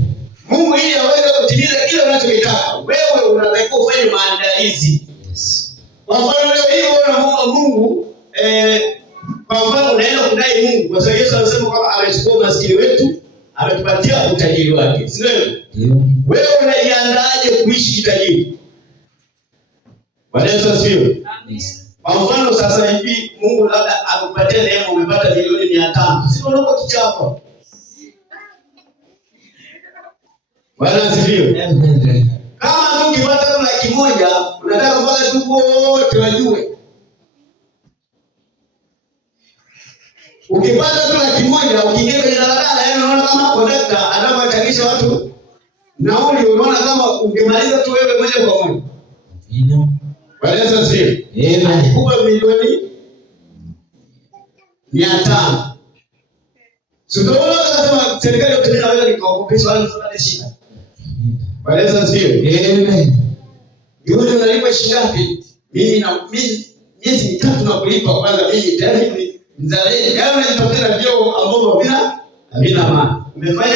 Mungu ili aweze kutimiza kile unachotaka, wewe unatakiwa ufanye maandalizi. Yes. Kwa mfano leo hii unaomba Mungu, kwa mfano unaenda kudai Mungu, kwa sababu Yesu anasema kwamba amechukua maskini wetu, ametupatia utajiri wake. Si ndio? Yeah. Wewe unajiandaaje kuishi kitajiri? Bwana Yesu asifiwe. Amen. Kwa mfano sasa hivi Mungu labda akupatie neema, umepata milioni 500. Sio unaomba kichapa. Bwana asifiwe. Kama tu ukipata tu 100,000, unataka mpaka tu wote wajue. Ukipata tu 100,000, ukiingia kwenye daladala, yaani unaona kama kondakta anapochangisha watu nauli, unaona kama ungemaliza tu wewe moja kwa moja. Ndio. Bwana Yesu asifiwe. Alikupa milioni 500. Sio kama serikali yote inaweza nikakopesha wale fulani shida. Bwana Yesu asifiwe. Amen. Yule unalipa shilingi ngapi? Mimi miezi 3 na kulipa kwanza, mimi tayari mzalendo. Kama unajitafutia vyeo ambavyo havina maana. Umefanya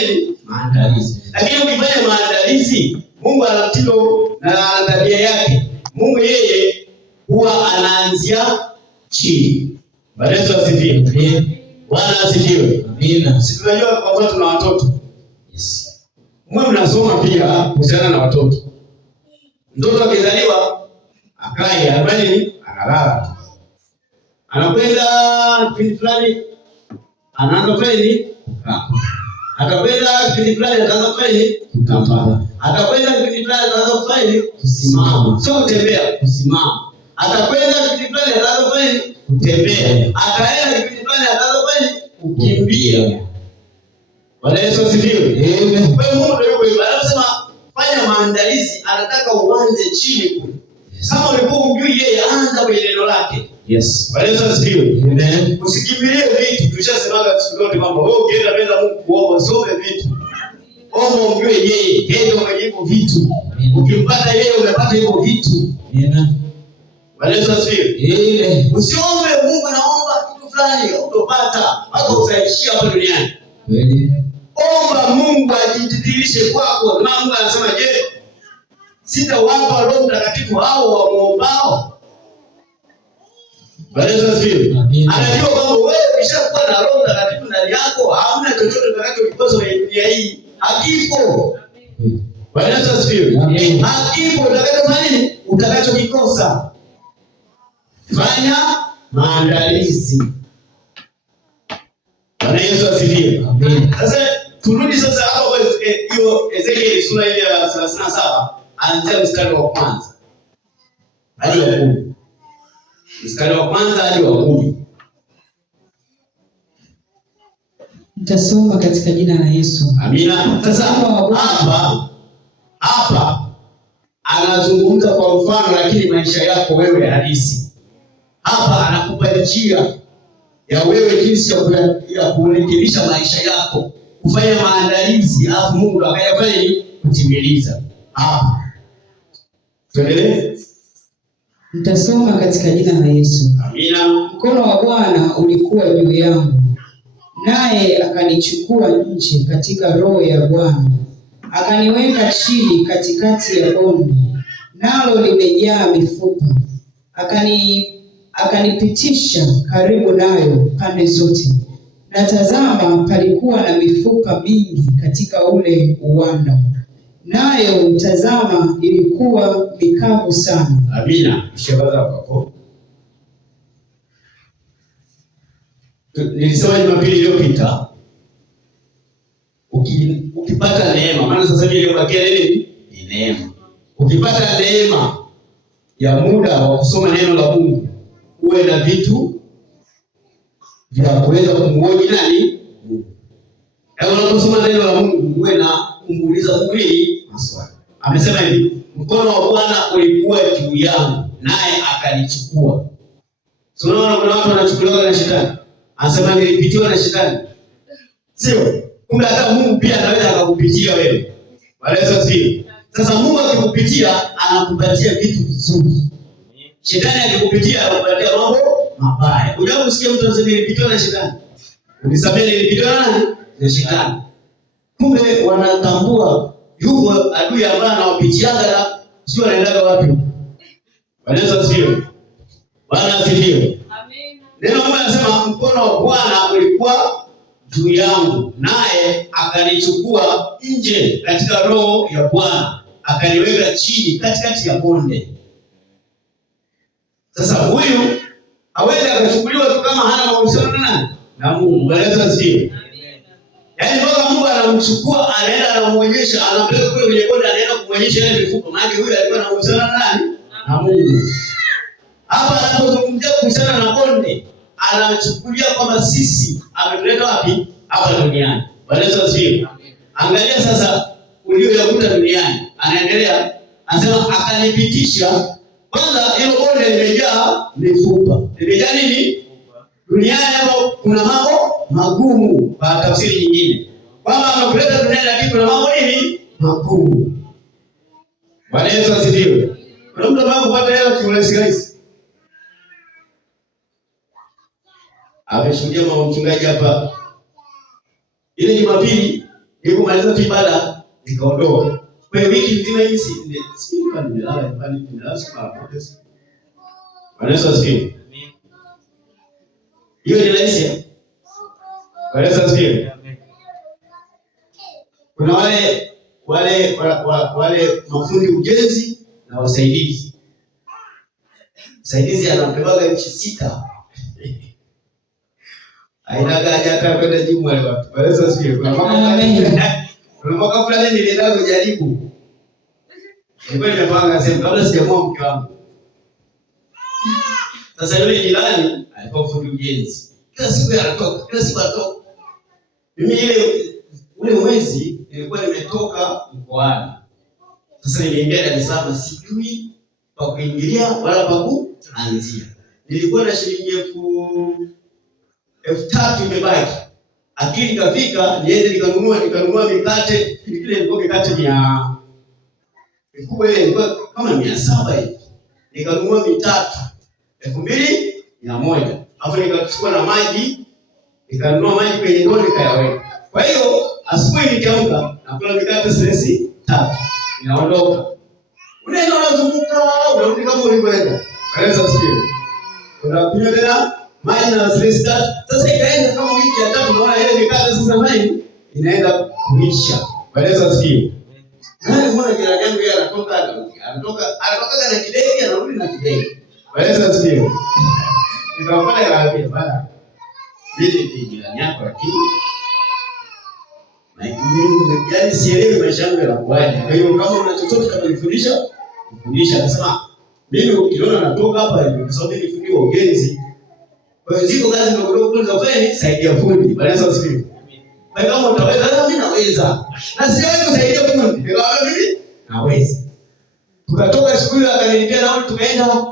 nini? Maandalizi. Lakini ukifanya maandalizi, Mungu ana mtindo na ana tabia yake. Mungu yeye huwa anaanzia chini. Bwana Yesu asifiwe. Bwana asifiwe. Amina. Sisi tunajua kwa sababu tuna watoto. Yes. Mwe mnasoma pia kuhusiana na watoto. Mtoto akizaliwa akae afanye nini? Analala. Anakwenda kipindi fulani anaanza kufanya nini? Atakwenda kipindi fulani ataanza kufanya nini? Kutambaa. Atakwenda kipindi fulani ataanza kufanya nini? Kusimama. Sio kutembea, kusimama. Atakwenda kipindi fulani ataanza kufanya nini? Kutembea. Ataenda kipindi fulani ataanza kufanya nini? Kukimbia. Bwana Yesu asifiwe. Amen. Kwa Mungu ndio yuko anasema fanya maandalizi, anataka uanze chini kule. Kama ulikuwa unjui yeye, anza kwa neno lake. Yes. Bwana Yesu asifiwe. Amen. Usikimbilie vitu, tulishasemaga siku zote kwamba wewe ukienda mbele za Mungu kuomba usome vitu. Omba umjue yeye, yeye ndio mwenye hivyo vitu. Ukimpata yeye umepata hivyo vitu. Amen. Bwana Yesu asifiwe. Amen. Usiombe Mungu naomba kitu fulani utopata, mpaka utaishia hapa duniani. Kweli. Omba Mungu ajidhihirishe kwako. Na Mungu anasema, je, sitawapa Roho Mtakatifu hao wamuombao? Bwana Yesu asifiwe. Anajua kwamba wewe ukishakuwa na Roho Mtakatifu ndani yako, hamna chochote utakachokikosa kwenye dunia hii. Hakipo. Bwana Yesu asifiwe. Hakipo utakachofanya nini? Utakachokikosa. Fanya maandalizi. Bwana Yesu asifiwe. Amen. Sasa turudi sasa hapo kwa hiyo Ezekiel sura ile ya 37 anzia mstari wa kwanza hadi wa 10. Mstari wa kwanza hadi wa 10. Nitasoma katika jina la Yesu. Amina. Sasa hapa anazungumza kwa mfano, lakini maisha yako wewe halisi. Hapa anakupa njia ya wewe jinsi ya kurekebisha maisha yako, kufanya maandalizi, alafu Mungu akayafanya kutimiliza. Hapa tuendelee. Nitasoma katika jina la Yesu. Amina. Mkono wa Bwana ulikuwa juu yangu, naye akanichukua nje katika roho ya Bwana, akaniweka chini katikati ya bonde, nalo limejaa mifupa. Akanipitisha karibu nayo pande zote, na tazama, palikuwa na mifupa mingi katika ule uwanda, nayo tazama, ilikuwa mikavu sana. Amina. Mshabaza hapo. Nilisema Jumapili iliyopita, ukipata neema, maana sasa hivi iliyobakia nini? Ni neema. Ukipata neema ya muda wa kusoma neno la Mungu, uwe na vitu vya kuweza kumhoji nani? Mungu. Unaposoma neno la Mungu, uwe na kumuuliza Mungu maswali. Amesema hivi, mkono wa Bwana ulikuwa juu yangu, naye akanichukua. Unaona kuna watu wanachukuliwa na shetani. Anasema nilipitiwa na shetani. Sio? Kumbe hata Mungu pia anaweza akakupitia wewe. Walezo sio. Sasa Mungu akikupitia anakupatia vitu vizuri. Shetani akikupitia anakupatia mambo mabaya. Unajua usikie mtu anasema nilipitiwa na shetani. Unisamehe nilipitiwa na nani? Na shetani. Kumbe wanatambua yuko adui ambaye anawapitiaga na sio anaendaga wapi. Walezo sio. Bwana asifiwe. Neno Mungu anasema mkono wa Bwana ulikuwa juu yangu, naye akanichukua nje katika roho ya Bwana, akaniweka chini katikati ya bonde. Sasa huyu hawezi akachukuliwa tu kama hana mahusiano na nani? Na Mungu. Bwana asifiwe. Yaani mpaka Mungu anamchukua, anaenda anamuonyesha, anampeleka kwenye bonde, anaenda kumuonyesha ile mifupa. Maana huyu alikuwa na mahusiano na nani? Na Mungu. Hapa anapozungumzia kuhusiana na bonde, anachukulia kwamba sisi ametuleta wapi? Hapa duniani. Bwana asifiwe. Angalia sasa ulioyakuta duniani. Anaendelea, anasema akanipitisha. Kwanza hilo bonde limejaa mifupa. Limejaa nini? Duniani hapo kuna mambo magumu, kwa tafsiri nyingine. Kwamba ametuleta duniani lakini kuna mambo nini? Magumu. Bwana asifiwe. Kuna mtu ambaye kupata hela kiurahisi. Ameshuhudia mama mchungaji hapa. Ile Jumapili nilipomaliza tu ibada nikaondoka. Kwa hiyo wiki nzima hii sikuwa nimelala nyumbani kwa pesa. Bwana asifiwe. Hiyo ni rahisi. Bwana asifiwe. Kuna wale mafundi ujenzi na wasaidizi. Msaidizi anapewaga nchi 6. Haina haja hata kwenda jimu wale watu. Bwana asifiwe. Kuna mwaka fulani nilienda kujaribu. Nilikuwa nimepanga sema kabla sijamoa mke wangu. Sasa yule jirani alikuwa fundi ujenzi. Kila siku anatoka. Mimi ule mwezi nilikuwa nimetoka mkoani. Sasa niliingia Dar es Salaam, sijui pa kuingilia wala pa kuanzia. Nilikuwa na shilingi 3,000 imebaki. Akili kafika, niende nikanunua mikate, ile ilikuwa mikate mikubwa ile ilikuwa kama 700 hivi. Nikanunua mitatu 2,100. Hapo nikachukua na maji, nikanunua maji kwenye ndoo nikayaweka. Kwa hiyo asubuhi nikiamka nakula mikate 3. Ninaondoka. Unaenda unazunguka, unarudi kama ulivyoenda. Kanisa sikio. Unakunywa tena maji na 3. Sasa ikaenda kama wiki ya 3, naona ile mikate sasa maji inaenda kuisha. Kanisa sikio. Nani mwana jirani yangu yeye anatoka na kidege, anarudi na kidege. Kanisa sikio. Nikawafanya kaambia bana. Mimi ni jirani yako lakini yaani sielewi maisha yangu yanakuaje. Kwa hiyo kama una chochote kama nifundisha, akasema mimi ukiona natoka hapa kwa sababu mimi fundi wa ujenzi. Kwa hiyo ziko kazi ndogo ndogo za kufanya saidia fundi. Baada ya siku. Kwa kama utaweza hata mimi naweza. Na siwezi kusaidia fundi. Nikawa mimi naweza. Tukatoka siku hiyo akanilipia nauli tukaenda.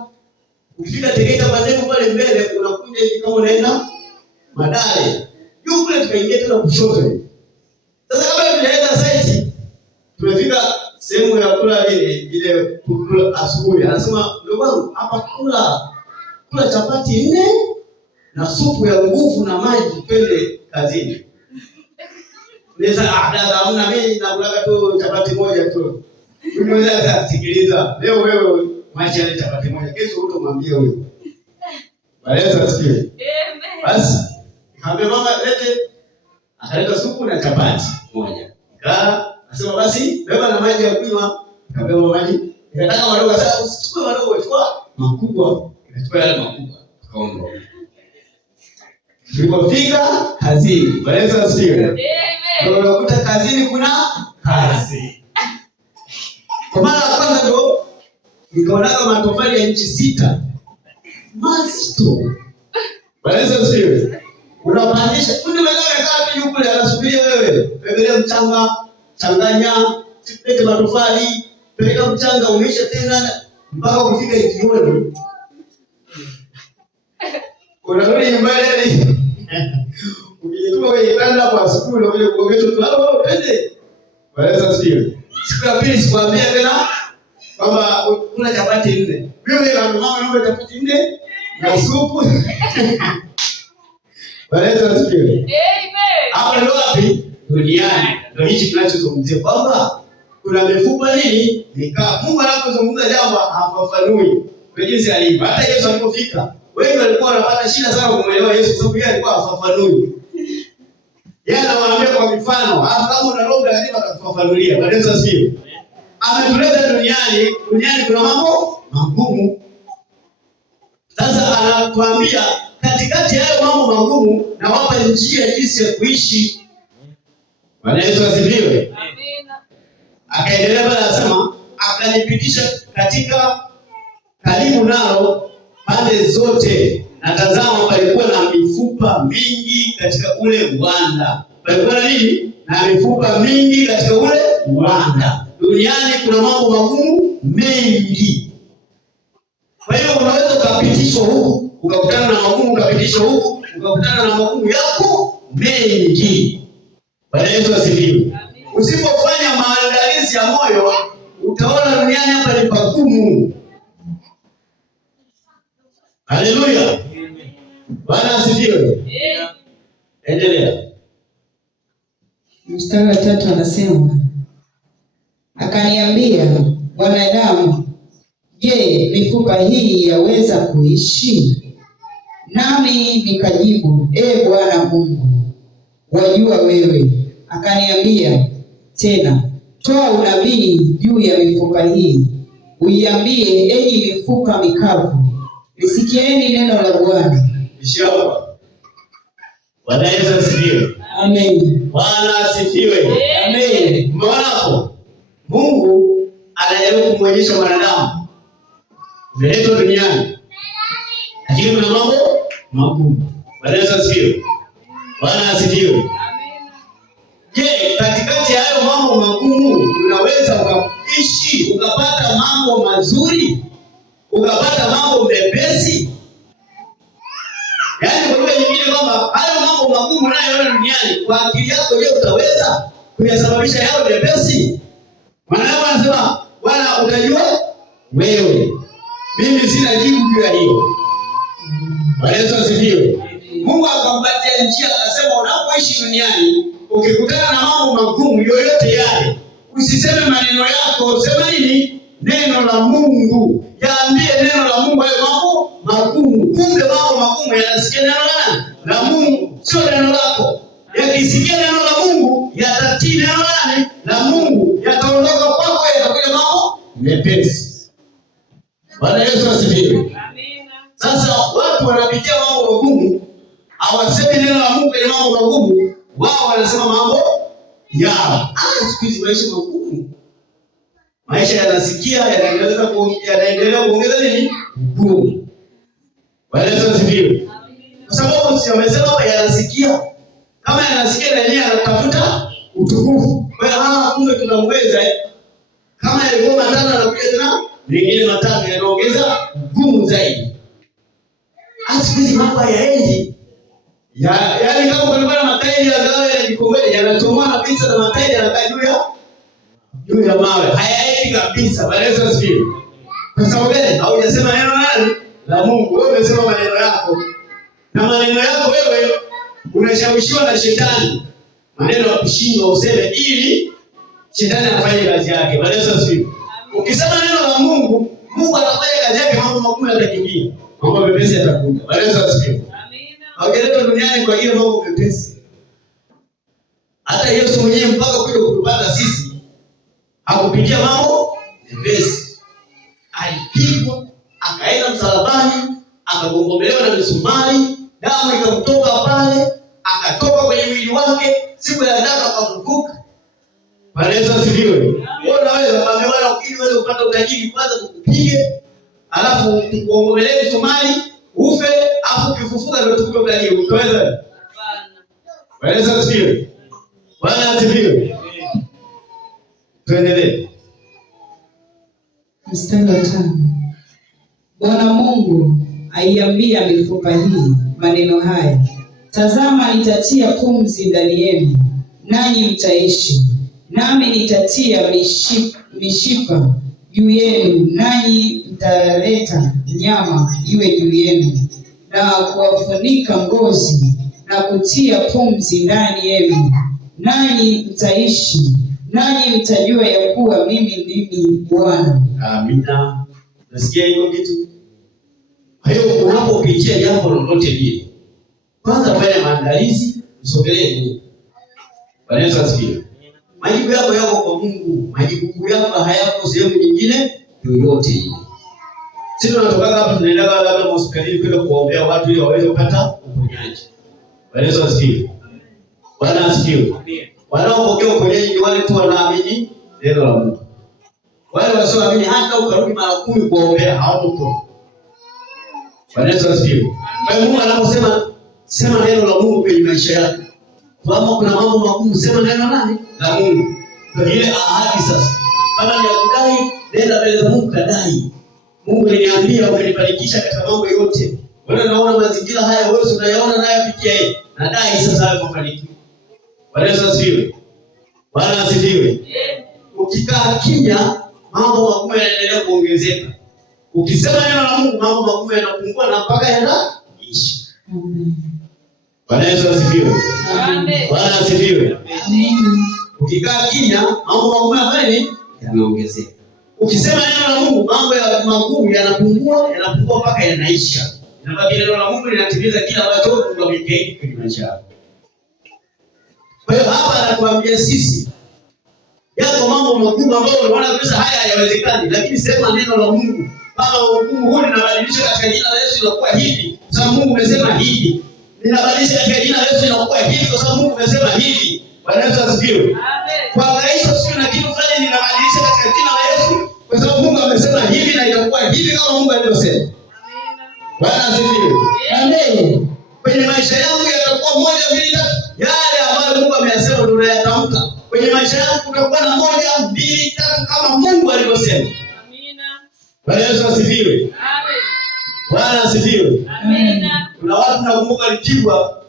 Ukifika Tegeta Mazembe pale mbele unakuja hivi kama unaenda Madale. Yuko kule tukaingia tena kushoto. Sasa kama tunaenda site tumefika sehemu ya kula ile kula asubuhi. Anasema ndugu wangu hapa kula chapati 4 na supu ya nguvu na maji twende kazini. Nisa dada hamna mimi nakula tu chapati moja tu. Unaweza kusikiliza. Leo wewe maji ya chapati moja kesho utamwambia huyo. Baleza asikie. Amen. Basi nikamwambia mama lete akaleta supu na chapati moja. Nasema basi beba na maji ya kunywa. Nikabeba maji. Nikataka madogo sasa usichukue madogo chukua makubwa. Nikachukua yale makubwa. Tukaondoka. Tulipofika kazini. Baleza asikie. Amen. Tunakuta kazini kuna kazi. Kwa mara ya kwanza ndo nikaona matofali ya inchi 6. Mazito. Baleza asikie. Unapandisha fundi wewe kaa tu kule anasubiria wewe. Wewe mchanga, changanya, lete matofali, peleka mchanga umeisha tena mpaka kufika jioni. Unarudi nyumbani. Ukijituma wewe kwenda kwa skuli uje kuogesha tu hapo twende. Waweza sio. Siku ya pili sikwambia tena kwamba kuna chapati 4. Wewe na mama niombe chapati 4 na supu. Waweza sio. Amen. Hapo ndo wapi? Duniani. Ndio hichi tunachozungumzia kwamba kuna mifupa nini? Nikaa. Mungu anapozungumza jambo hafafanui kwa jinsi alivyo. Hata Yesu alipofika, wengi walikuwa wanapata shida sana kumuelewa Yesu sababu yeye alikuwa hafafanui. Yeye anawaambia kwa mifano, hata kama una roho lazima atakufafanulia. Bwana sio. Ametuleta duniani kuna mambo magumu. Sasa anatuambia katikati ya hayo mambo magumu na wapa njia jinsi ya kuishi. Bwana Yesu asifiwe. Amina. Akaendelea bali anasema akanipitisha katika karibu nalo pande zote na tazama palikuwa na mifupa mingi katika ule uwanda. Palikuwa na nini? Na mifupa mingi katika ule uwanda. Duniani kuna mambo magumu mengi. Kwa hiyo unaweza ukapitishwa huku, ukakutana na magumu, ukapitishwa huku, ukakutana na magumu yako mengi. Bwana Yesu asifiwe. Usipofanya maandalizi ya moyo, utaona duniani hapa ni pagumu. Haleluya. Bwana asifiwe. Endelea. Mstari wa 3 anasema, akaniambia, wanadamu, je, mifupa hii yaweza kuishi? Nami nikajibu, Bwana Mungu, wajua wewe. Akaniambia tena, toa unabii juu ya mifupa hii, uiambie, enyi mifupa mikavu, lisikieni neno la Bwana. Ishara. Bwana Yesu asifiwe. Amen. Bwana asifiwe. Amen. Umeona hapo? Mungu anajaribu kumwonyesha mwanadamu mleto duniani. Lakini kuna mambo magumu. Bwana Yesu asifiwe. Bwana asifiwe. Amen. Je, katikati ya hayo mambo magumu unaweza ukaishi ukapata mambo mazuri? Ukapata mambo mepesi? Yaani kwa lugha nyingine kwamba hayo mambo magumu unayoona duniani kwa akili yako je, utaweza kuyasababisha yawe mepesi? Mwanadamu anasema, Bwana utajua wewe. Mimi sina jibu juu ya hiyo. Bwana Yesu asifiwe. Mungu akampatia njia akasema unapoishi duniani ukikutana na mambo magumu yoyote yale, usiseme maneno yako, sema nini? Neno la Mungu. Yaambie neno la Mungu hayo mambo magumu. Kumbe mambo magumu yanasikia neno la Mungu, sio neno lako. Yakisikia neno la Mungu, yatatii neno la Mungu, yataondoka kwako, yatakuja mambo mepesi. Bwana Yesu asifiwe. Amina. Sasa watu wanapitia mambo magumu, hawasemi neno la Mungu kwenye mambo magumu, wao wanasema mambo yao. Siku hizi maisha magumu. Maisha yanasikia yanaendelea kuongeza nini? Ngumu. Bwana asifiwe. Kwa sababu si wamesema yanasikia. Kama yanasikia na yeye anatafuta utukufu. Kwa hiyo kumbe tunamweza kama yalikuwa matano anakuja tena mengine matatu yanaongeza ngumu zaidi. Siku hizi mambo yaendi. Yaani kama kulikuwa na matairi ya gawe ya jikombele yanatomoa na pizza na matairi yanakaa juu ya mawe. Hayaendi kabisa. Bwana asifiwe. Kwa sababu gani? Haujasema neno nani? La Mungu. Wewe umesema maneno yako. Na maneno yako wewe unashawishiwa na shetani. Maneno ya kushindwa useme ili shetani afanye kazi yake. Bwana asifiwe. Ukisema neno la Mungu, Mungu atafanya kazi yake, mambo magumu yatakimbia. Mambo mepesi yatakuja. Bwana asifiwe. Haujaletwa duniani kwa hiyo mambo mepesi. Hata Yesu mwenyewe mpaka kuja kutupata sisi hakupitia mambo mepesi. Alipigwa, akaenda msalabani, akagongomelewa na misumari, damu ikamtoka pale, akatoka kwenye mwili wake, siku ya tatu akafufuka. Bwana asifiwe. Wewe unaweza ameona ukili wewe upata utajiri kwanza tukupige, alafu tukuongomelee misumari, ufe, afu ukifufuka ndio tukupe utajiri. Utaweza? Hapana. Bwana asifiwe. Bwana asifiwe. Tuendelee. Mstari wa 5. Bwana Mungu aiambia mifupa hii maneno haya, tazama nitatia pumzi ndani yenu, nanyi mtaishi. Nami nitatia mishipa juu yenu, nanyi mtaleta nyama iwe juu yenu, na kuwafunika ngozi, na kutia pumzi ndani yenu, nanyi mtaishi. Nanyi mtajua ya kuwa mimi ndimi Bwana. Amina. Nasikia hiyo kitu. Kwa hiyo unapopitia jambo lolote lile, kwanza fanya maandalizi, usogelee Mungu. Bwana asifiwe. Majibu yako yako kwa Mungu. Majibu yako hayako sehemu nyingine yoyote ile. Sisi tunatoka hapa tunaenda labda hospitalini kwenda kuombea watu ili waweze kupata uponyaji. Bwana asifiwe. Bwana asifiwe. Wanaopokea uponyaji ni wale tu wanaamini neno la Mungu. Wale wasioamini hata ukarudi mara 10 kuombea hawatopona. Bwana asifiwe. Kwa hiyo Mungu anaposema sema neno la Mungu kwenye maisha yako. Kama kuna mambo magumu sema neno nani? La Mungu. Kwa ile ahadi sasa. Kama ni kudai, nenda mbele za Mungu kadai. Mungu aliniambia umenibarikisha katika mambo yote. Wewe unaona mazingira haya wewe unayaona nayo pitia yeye. Nadai sasa hayo mafanikio. Bwana asifiwe. Bwana asifiwe. Ukikaa kimya mambo magumu yanaendelea kuongezeka. Ukisema neno la Mungu mambo magumu yanapungua na mpaka yanaisha. Bwana asifiwe. Amen. Bwana asifiwe. Amen. Ukikaa kimya mambo magumu yanaongezeka. Ukisema neno la Mungu mambo ya magumu yanapungua mpaka yanaisha. Inabaki neno la Mungu linatimiza kila ambacho Mungu amekiahidi kwenye maisha yako. Kwa hiyo hapa anatuambia sisi yako mambo makubwa ambayo unaona kabisa haya hayawezekani, lakini sema neno la Mungu. Kama hukumu huu linabadilisha katika jina la Yesu inakuwa hivi, kwa sababu Mungu amesema hivi. Linabadilisha katika jina la Yesu inakuwa hivi, kwa sababu Mungu amesema hivi. Bwana asifiwe. Amen. Kwa Yesu sio na kitu fulani linabadilisha katika jina la Yesu, kwa sababu Mungu amesema hivi na itakuwa hivi kama Mungu alivyosema. Amen. Bwana asifiwe. Amen. Kwenye maisha yangu yatakuwa 1, 2, 3. Yale ambayo Mungu ameyasema ndio unayatamka. Kwenye maisha yangu kutakuwa na 1, 2, 3 kama Mungu alivyosema. Amina. Bwana Yesu asifiwe. Amen. Bwana asifiwe. Amina. Kuna watu nakumbuka walipigwa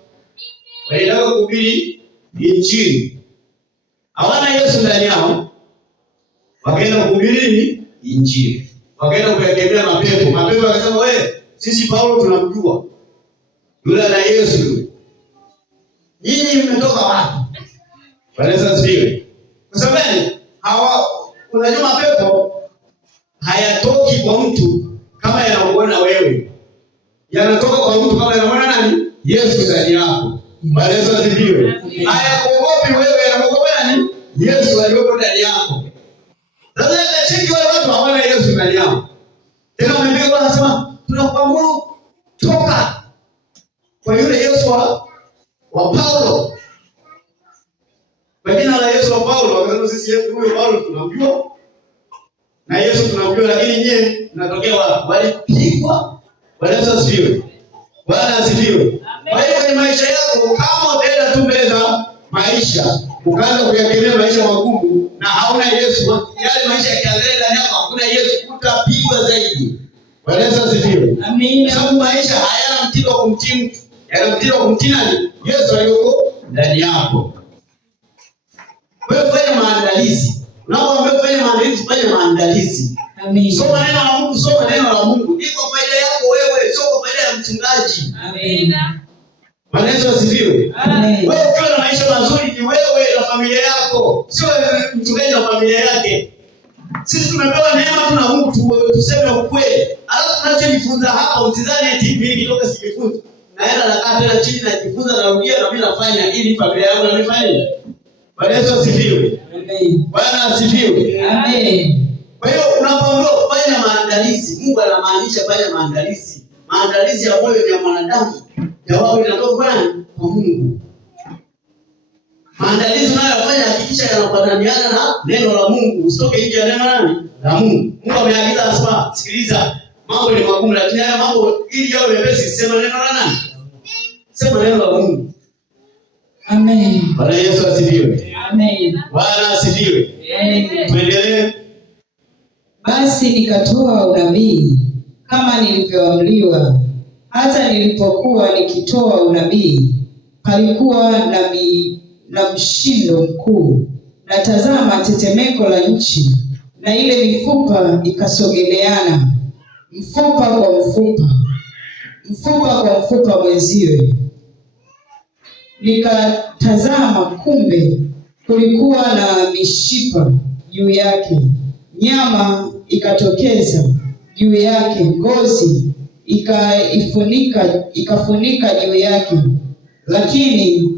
walitaka kuhubiri Injili. Hawana Yesu ndani yao. Wakaenda kuhubiri Injili. Wakaenda kuyakemea mapepo. Mapepo wakasema wewe sisi Paulo tunamjua. Yule na Yesu yule. Nyinyi mmetoka wapi? Bwana asifiwe. Kwa sababu unajua mapepo hayatoki kwa mtu kama yanakuona wewe. Yanatoka kwa mtu kama yanamuona nani? Yesu ndani yako. Bwana asifiwe. Hayakuogopi wewe, yanakuogopa nani? Yesu aliyepo ndani yako. Sasa cheki wale watu hawana Yesu ndani yao. Tena wamepigwa wanasema tunakuamuru wa Paulo. Kwa jina la Yesu wa Paulo, wakasema sisi yetu huyo Paulo tunamjua na Yesu tunamjua, lakini nyie mnatokea wapi? Walipigwa. Bwana Yesu asifiwe. Bwana asifiwe. Kwa hiyo kwenye maisha yako kama utaenda tu mbele za maisha, ukaanza kuyakemea maisha magumu na hauna Yesu, yale maisha yakiangalia ndani yako hakuna Yesu, utapigwa zaidi. Bwana Yesu asifiwe. Amina. Sababu maisha hayana mtindo wa kumtii mtu, yana mtindo wa kumtii nani? Yesu aliyoko ndani yako. Wewe fanya maandalizi. Unapoambia fanya maandalizi, fanya maandalizi. Amina. Soma neno la Mungu, soma neno la Mungu. Iko faida yako wewe, sio kwa faida ya mchungaji. Amina. Bwana Yesu asifiwe. Amen. Wewe ukiwa na maisha mazuri ni wewe na familia yako, sio mchungaji na familia yake. Sisi tumepewa neema tu na Mungu tuseme ukweli. Alafu tunachojifunza hapa usizani eti mimi nitoka sijifunza. Naenda nakaa tena chini najifunza narudia na mimi nafanya ili familia yangu na nifanye. Bwana Yesu asifiwe. Amen. Bwana asifiwe. Amen. Kwa hiyo unapoambiwa kufanya maandalizi, Mungu anamaanisha fanya maandalizi. Maandalizi ya moyo ni ya mwanadamu. Jawabu linatoka kwa nani? Kwa Mungu. Maandalizi unayofanya hakikisha yanafananiana na neno la Mungu. Usitoke nje ya neno la Mungu. Mungu ameagiza asema, sikiliza, mambo ni magumu lakini haya mambo ili yawe mepesi, sema neno la nani? Sema neno la Mungu. Amen. Bwana Yesu asifiwe. Amen. Bwana asifiwe. Amen. Tuendelee. Basi nikatoa unabii kama nilivyoamriwa. Hata nilipokuwa nikitoa unabii, palikuwa na mshindo mkuu, na tazama tetemeko la nchi, na ile mifupa ikasogeleana, mfupa kwa mfupa mwenziwe. Nikatazama, kumbe kulikuwa na mishipa juu yake, nyama ikatokeza juu yake, ngozi ikafunika juu yake, lakini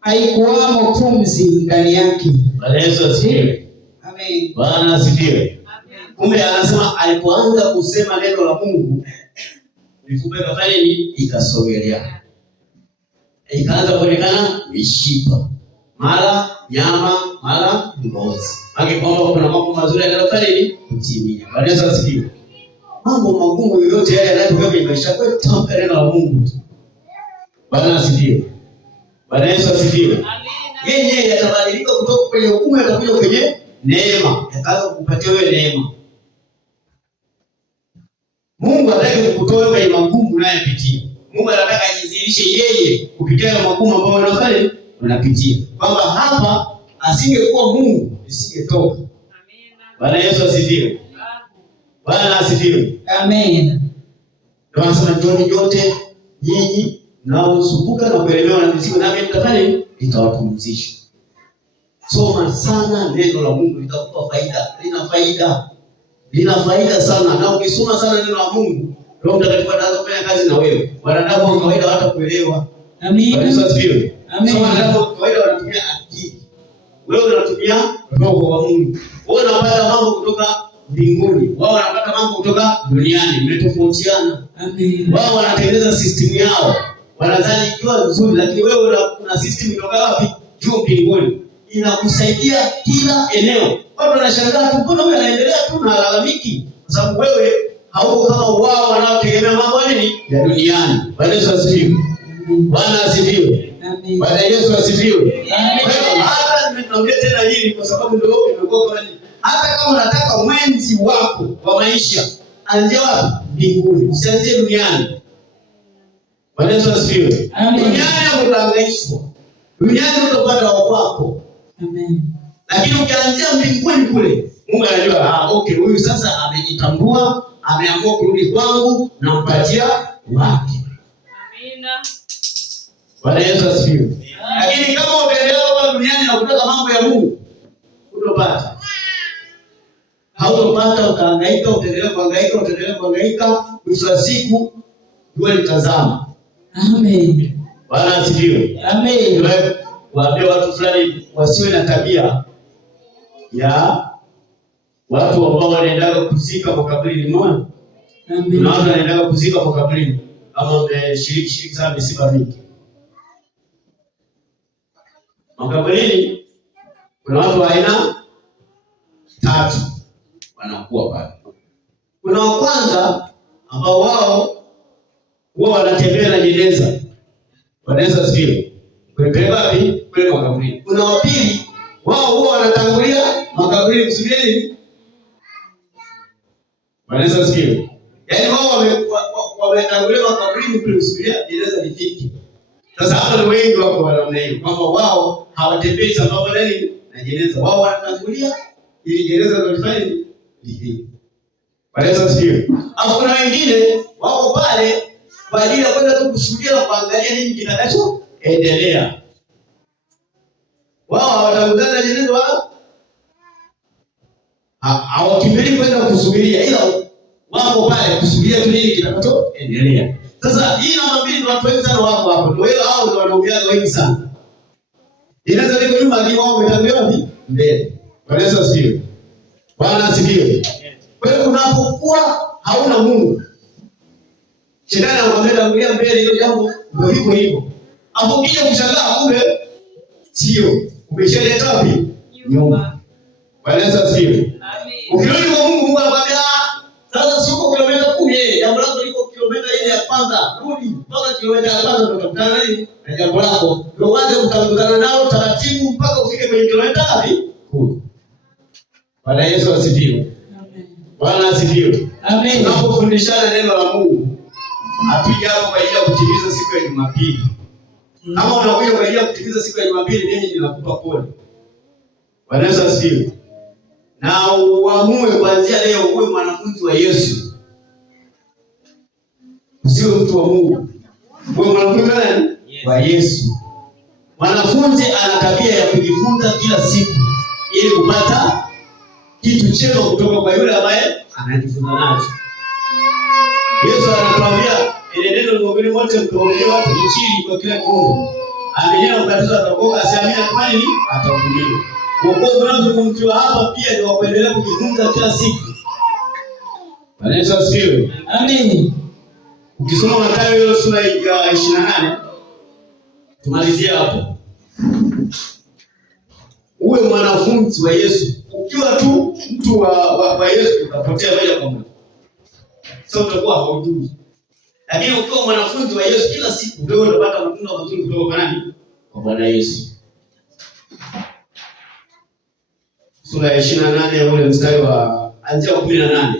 haikuwamo pumzi ndani yake. Bwana Yesu asifiwe. Amen. Bwana asifiwe. Kumbe anasema alipoanza kusema neno la Mungu, mifupa ikafanya nini? Ikasogelea. Ikaanza kuonekana mishipa, mara nyama, mara ngozi. Haki kwamba kuna mambo mazuri yanayofanya nini? Kutimia. Bwana Yesu asifiwe. Mambo magumu yoyote yale yanayotokea kwenye maisha yako, tamka neno la Mungu. Bwana asifiwe. Bwana Yesu asifiwe. Amina. Yeye yatabadilika kutoka kwenye hukumu yatakuja kwenye neema. Yakaanza kukupatia wewe neema. Mungu hataki kukutoa kwenye magumu unayopitia. Mungu anataka ajidhihirishe yeye kupitia magumu ambayo unapitia. Kwamba hapa asingekuwa Mungu isingetoka. Amina. Bwana Yesu asifiwe. Bwana asifiwe. Amen. Ndio anasema njoni yote nyinyi mnaosumbuka na kuelemewa na mizigo, nami nitafanya nitawapumzisha. Soma sana neno la Mungu, litakupa faida. Lina faida sana. Na ukisoma sana neno la Mungu, Roho Mtakatifu ataanza kufanya kazi na wewe. Wanadamu wa kawaida hawatakuelewa. Amen. Bwana Yesu asifiwe. Amen. Soma wanadamu wa kawaida wanatumia akili. Wewe unatumia Roho wa Mungu. Wewe unapata mambo kutoka mbinguni, wao wanapata mambo kutoka duniani. Mmetofautiana. Amen. Wao wanatengeneza system yao, wanadhani ikiwa nzuri, lakini wewe una system kutoka wapi? Juu mbinguni, inakusaidia kila eneo. Watu wanashangaa tu, mbona wewe unaendelea tu na lalamiki? Kwa sababu wewe hauko kama wao wanaotegemea mambo nini ya duniani. Bwana Yesu asifiwe. Bwana asifiwe. Amen. Bwana Yesu asifiwe. Amen. Kwa hiyo hata nimekwambia tena hili kwa sababu ndio imekuwa kama nini. Hata kama unataka mwenzi wako wa maisha, anzia wapi? Mbinguni. Usianzie duniani. Bwana Yesu asifiwe. Amen. Duniani utahangaishwa. Duniani utapata wako. Amen. Lakini ukianzia mbinguni kule, Mungu anajua, okay, huyu sasa amejitambua, ameamua kurudi kwangu na mpatia wake. Amina. Bwana Yesu asifiwe. Lakini kama utaendelea kwa duniani na kutaka mambo ya Mungu, utapata. Hautapata, utahangaika, utaendelea kuhangaika, mwisho wa siku jua litazama. Amen. Bwana asifiwe. Amen. Waambie watu fulani wasiwe na tabia ya watu ambao wanaendaga kuzika makaburini mwana. Amen. Na watu wanaendaga kuzika makaburini kama wameshiriki sana misiba mingi. Makaburini kuna watu wa aina tatu wanakuwa pale. Kuna wa kwanza ambao wao huwa wanatembea na jeneza. Wanaweza sio kupeleka wapi? Kule makaburini. Kuna wa pili, wao huwa wanatangulia makaburini kusubiri. Wanaweza sio. Yaani wao wametangulia makaburini kule kusubiria jeneza lifike. Sasa hapa ni wengi wako wanaona hiyo kwamba wao hawatembei sababu nani na jeneza. Wao wanatangulia ili jeneza lifanye lifike. Wanaweza sio. Alafu kuna wengine wako pale kwa ajili ya kwenda tu kushuhudia na kuangalia nini kitakachoendelea. Wao hawatangulana jeneza wala hawakimbili kwenda kusubiria, ila wako pale kusubiria tu nini kitakachoendelea. Sasa hii namba mbili ndio watu wengi sana wako hapo. Ndio wao hao ndio wanaongea wengi sana. Inaweza liko nyuma ni wao wametangulia wapi? Mbele. Wanaweza sio. Bwana asifiwe. Kwa hiyo unapokuwa hauna Mungu, Shetani anakuambia mbele, hilo jambo ndio hivyo hivyo. Hapo kija kushangaa kumbe sio. Umeshaleta wapi? Nyuma. Bwana sio. Amen. Ukirudi kwa Mungu, Mungu anakuambia sasa siko kilomita 10, jambo lako liko kilomita ile ya kwanza. Rudi mpaka kilomita ya kwanza ndio utakutana nini? Na jambo lako. Ndio uanze kutanguzana nao taratibu mpaka ufike kwenye kilomita ngapi? 10. Bwana Yesu asifiwe. Amen. Bwana asifiwe. Amen. Tunapofundishana neno la Mungu, hatuja hapo kwa ajili ya kutimiza siku ya Jumapili. Kama unakuja kwa ajili ya kutimiza siku ya Jumapili, mimi ninakupa pole. Bwana Yesu asifiwe. Na uamue kuanzia leo uwe mwanafunzi wa Yesu. Usiwe mtu wa Mungu. Uwe mwanafunzi wa Yesu. Mwanafunzi ana tabia ya kujifunza kila siku ili kupata kitu chema kutoka kwa yule ambaye anajifunza nacho. Yesu anatuambia neno ulimwenguni mote mkawaambie watu injili kwa kila kiumbe. Aminiye ubatizo ataokoka, asiamini kwa nini atahukumiwa. Wokovu unazungumziwa hapa pia ni wa kuendelea kujifunza kila siku. Bwana Yesu asifiwe. Amen. Ukisoma Mathayo ile sura ya 28 tumalizie hapo. Uwe mwanafunzi wa Yesu. Ukiwa tu mtu wa Yesu utapotea moja kwa moja. Sasa utakuwa haujui. Lakini ukiwa mwanafunzi wa Yesu kila siku ndio unapata matunda mazuri kutoka kwa nani? Kwa Bwana Yesu. Sura ya 28 ule mstari wa anzia 18.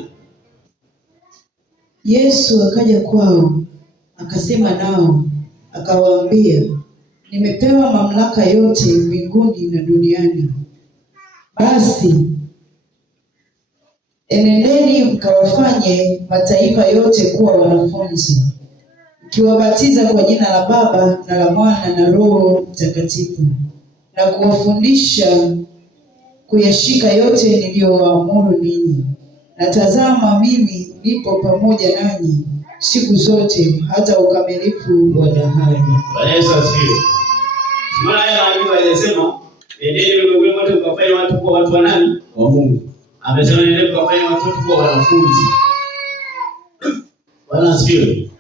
Yesu akaja kwao, akasema nao, akawaambia, nimepewa mamlaka yote mbinguni na duniani. Basi enendeni mkawafanye mataifa yote kuwa wanafunzi, mkiwabatiza kwa jina la Baba na la Mwana na Roho Mtakatifu, na kuwafundisha kuyashika yote niliyowaamuru ninyi. Na tazama, mimi nipo pamoja nanyi siku zote hata ukamilifu wa dahari. Bwana Yesu asifiwe. Maana haya maandiko yanasema nendeni ulimwenguni mote mkafanye watu kuwa watu wa nani? Wa Mungu. Amesema nendeni mkafanye watu kuwa wanafunzi. Bwana asifiwe.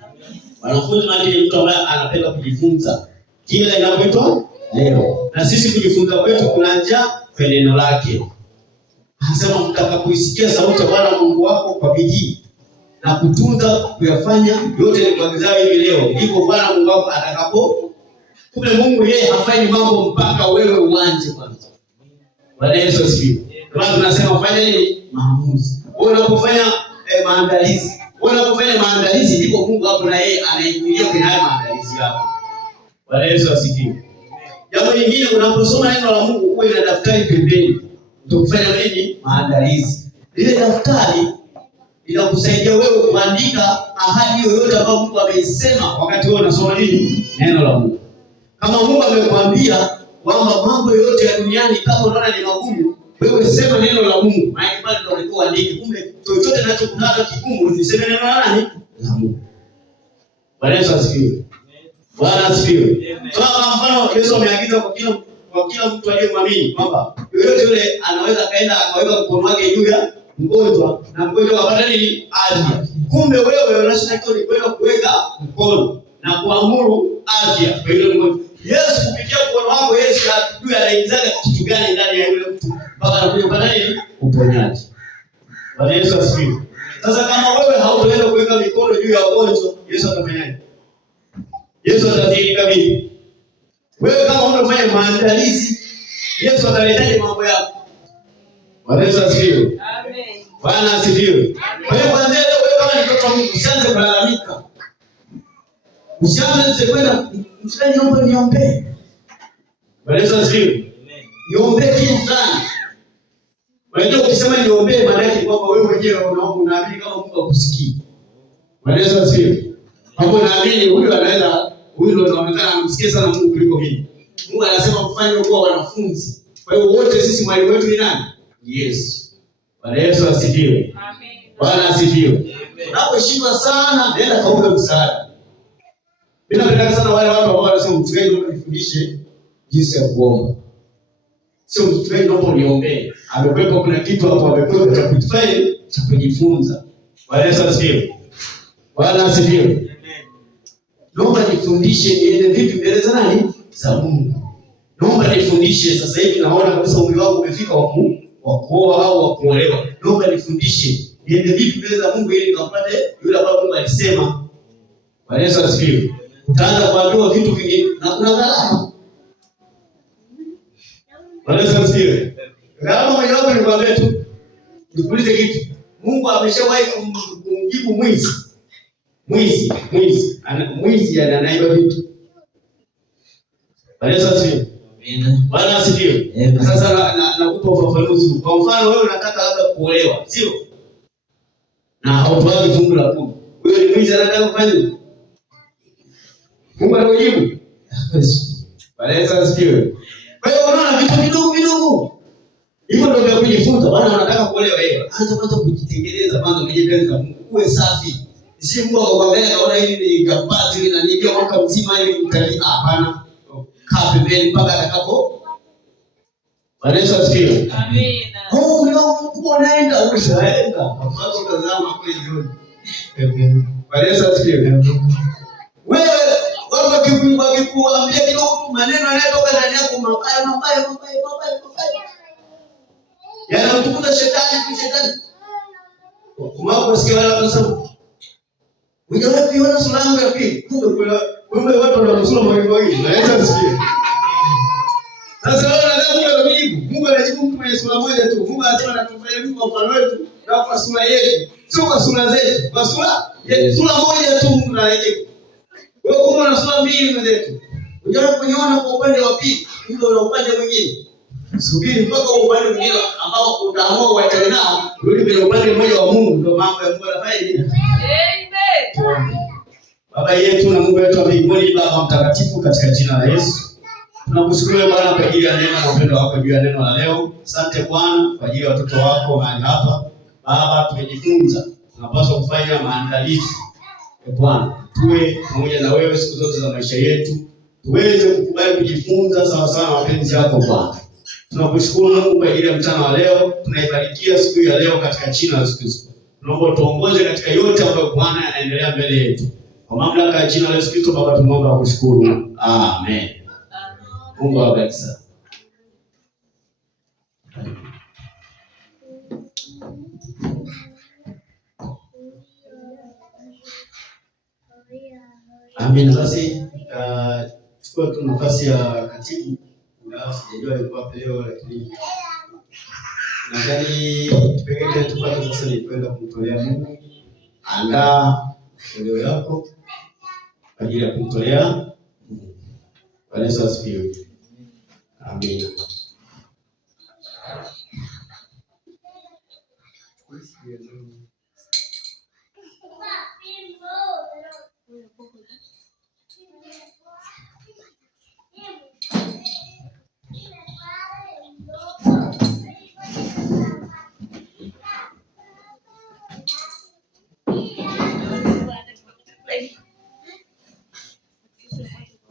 Wanafunzi maana ni mtu ambaye anapenda kujifunza kila inapoitwa leo. Na sisi kujifunza kwetu kunaanza kwa neno lake. Anasema mtakapoisikia sauti ya Bwana Mungu wako kwa bidii na kutunza kuyafanya yote nikuagizayo hivi leo, ndipo Bwana Mungu wako atakapo. Kumbe Mungu yeye hafanyi mambo mpaka wewe uanze kwanza. Bwana Yesu asifiwe. Kwa maana tunasema fanya nini? Maamuzi. Wewe unapofanya maandalizi. Wewe unapofanya maandalizi ndipo Mungu hapo na yeye anaingilia kwenye haya maandalizi yako. Bwana Yesu asifiwe. Jambo lingine, unaposoma neno la Mungu uwe na daftari pembeni. Utakufanya nini? Maandalizi. Ile daftari linakusaidia wewe kuandika ahadi yoyote ambayo Mungu ameisema wakati wewe unasoma nini? Neno la Mungu. Kama Mungu amekwambia kwamba mambo yote ya duniani kama unaona ni magumu, wewe sema neno la Mungu. Maana pale ndio ulikuwa andiki. Kumbe chochote kinachokutaka kigumu usiseme neno la nani? La Mungu. Bwana Yesu asifiwe. Bwana asifiwe. Kwa mfano Yesu ameagiza kwa kila mtu aliyemwamini kwamba yoyote yule anaweza kaenda akaweka mkono wake juu ya mgonjwa na mgonjwa akapata nini? Afya. Kumbe wewe unashtakiwa ni kwenda kuweka mkono na kuamuru afya kwa yule mgonjwa. Yesu kupitia mkono wako Yesu hatujui anaingizaga kitu gani ndani ya yule mtu mpaka anakuja kupata nini? Uponyaji. Bwana Yesu asifiwe. Sasa kama wewe hautaenda kuweka mikono juu ya wagonjwa, Yesu atafanyaje? Yesu atadhihirika vipi? Wewe kama unafanya maandalizi, Yesu ataletaje mambo yako? Bwana Yesu asifiwe. Amen. Bwana asifiwe. Kwa hiyo kuanzia leo wewe kama ni mtoto wa Mungu, usianze kulalamika. Usianze kwenda mfanye mambo niombe. Bwana Yesu asifiwe. Amen. Niombe kitu fulani. Unajua ukisema niombe maana yake kwamba wewe mwenyewe unaamini kama Mungu akusikii. Bwana Yesu asifiwe. Hapo naamini huyu ndio anaonekana anamsikia sana Mungu kuliko mimi. Mungu anasema mfanye kwa wanafunzi. Kwa hiyo wote sisi mwalimu wetu ni nani? Yesu. Bwana Yesu asifiwe. Amen. Bwana asifiwe. Unaposhindwa sana nenda kaombe msaada. Mimi napenda sana wale watu ambao wanasema mchungaji naomba nifundishe jinsi ya kuomba. Sio mchungaji naomba niombee. Amekuwepo kuna kitu hapo amekuwepo cha kufanya cha kujifunza. Bwana Yesu asifiwe. Bwana asifiwe. Amen. Naomba nifundishe niende vipi mbele za nani? Za Mungu. Naomba nifundishe sasa hivi naona kabisa umri wangu umefika wa kuoa au wa kuolewa. Naomba nifundishe niende vipi mbele za Mungu ili nikampate yule ambaye Mungu alisema. Bwana Yesu asifiwe. Utaanza kuambiwa vitu vingi na kuna gharama. Bwana Yesu asifiwe. Gharama moja wapo ni kwambia tu nikuulize kitu. Mungu ameshawahi kumjibu mwizi. Mwizi anaiba vitu. Bwana Yesu asifiwe. Amen. Bwana asifiwe. Sasa nakupa ufafanuzi. Kwa mfano wewe unataka labda kuolewa, sio? Na hautoaji fungu la 10. Wewe ni mwizi anataka kufanya nini? Mungu anakujibu. Bwana Yesu asifiwe. Kwa hiyo unaona vitu vidogo. Hivyo ndio vya kujifunza. Bwana anataka kuolewa yeye. Anza kwanza kujitengeneza kwanza kujipenza Mungu. Uwe safi. Si Mungu akakwambia naona hili ni jambazi na niingia mwaka mzima ili mtalii. Hapana. Kaa pembeni mpaka atakapo. Bwana Yesu asifiwe. Amina. Mungu anaenda ushaenda. Hapo utazama kule jioni. Bwana Yesu asifiwe. Wewe watu wakikuambia kidogo maneno yanayotoka ndani yako mabaya. Yanamtukuza shetani. Kumako usikie wale wanasema. Unajua kuiona sura yangu ya pili. Kumbe watu wanasoma mawili. Naweza kusikia. Sasa wewe unadhani Mungu anajibu. Mungu anajibu mtu mwenye sura moja tu. Mungu anasema natufanyie Mungu kwa mfano wetu na kwa sura yetu. Sio kwa sura zetu. Kwa sura yetu. Sura moja tu Mungu anajibu. Wewe kama una sura mbili mwenzetu. Unajua kuniona kwa upande wa pili, ndio una upande mwingine. Subiri mpaka upande mwingine ambao utaamua uachane nao, rudi kwenye upande mmoja wa Mungu, ndio mambo ya Mungu anafanya nini? Amen. Baba yetu na Mungu wetu wa mbinguni, Baba mtakatifu, katika jina la Yesu. Tunakushukuru Bwana kwa ajili ya neema na upendo wako juu ya neno la leo. Asante Bwana kwa ajili ya watoto wako mahali hapa. Baba tumejifunza, tunapaswa kufanya maandalizi. Bwana, tuwe pamoja na wewe siku zote za maisha yetu. Tuweze kukubali kujifunza sawa sawa na mapenzi yako Bwana. Tunakushukuru Mungu kwa ajili ya mchana wa leo. Tunaibarikia siku ya leo katika jina la Yesu Kristo. Tunaomba tuongoze katika yote ambayo Bwana yanaendelea mbele yetu. Kwa mamlaka ya jina la Yesu Kristo Baba tunaomba kushukuru. Amen. Mungu awabariki sana. Amen. Basi chukua tu nafasi ya katibu. Sijajua yuko wapi leo lakini nadhani kipengele tupate sasa ni kwenda kumtolea Mungu. Andaa leo yako kwa ajili ya kumtolea Mungu. Bwana Yesu asifiwe. Amen.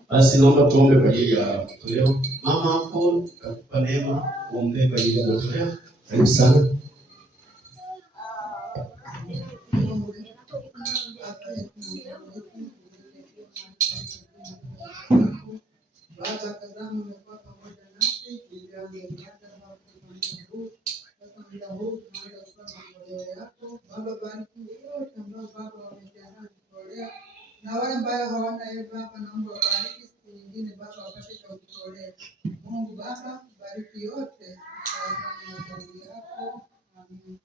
Basi naomba tuombe kwa ajili ya matoleo. Mama hapo kakupa neema uombe kwa ajili ya matoleo. Karibu sana. Baba, tazama umekuwa pamoja nasi, tulianza Baba kufanya huu. Sasa muda huu tunaanza kutoa matoleo yako. Baba, bariki wote ambao Baba wamejiandaa kutolea. Na wale ambao hawana Baba, naomba bariki siku nyingine Baba wapate kutolea. Mungu Baba, bariki yote kwa ajili yako. Amen.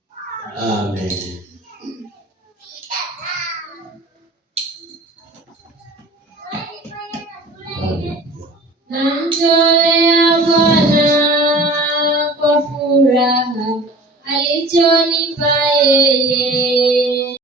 Amen. Amen.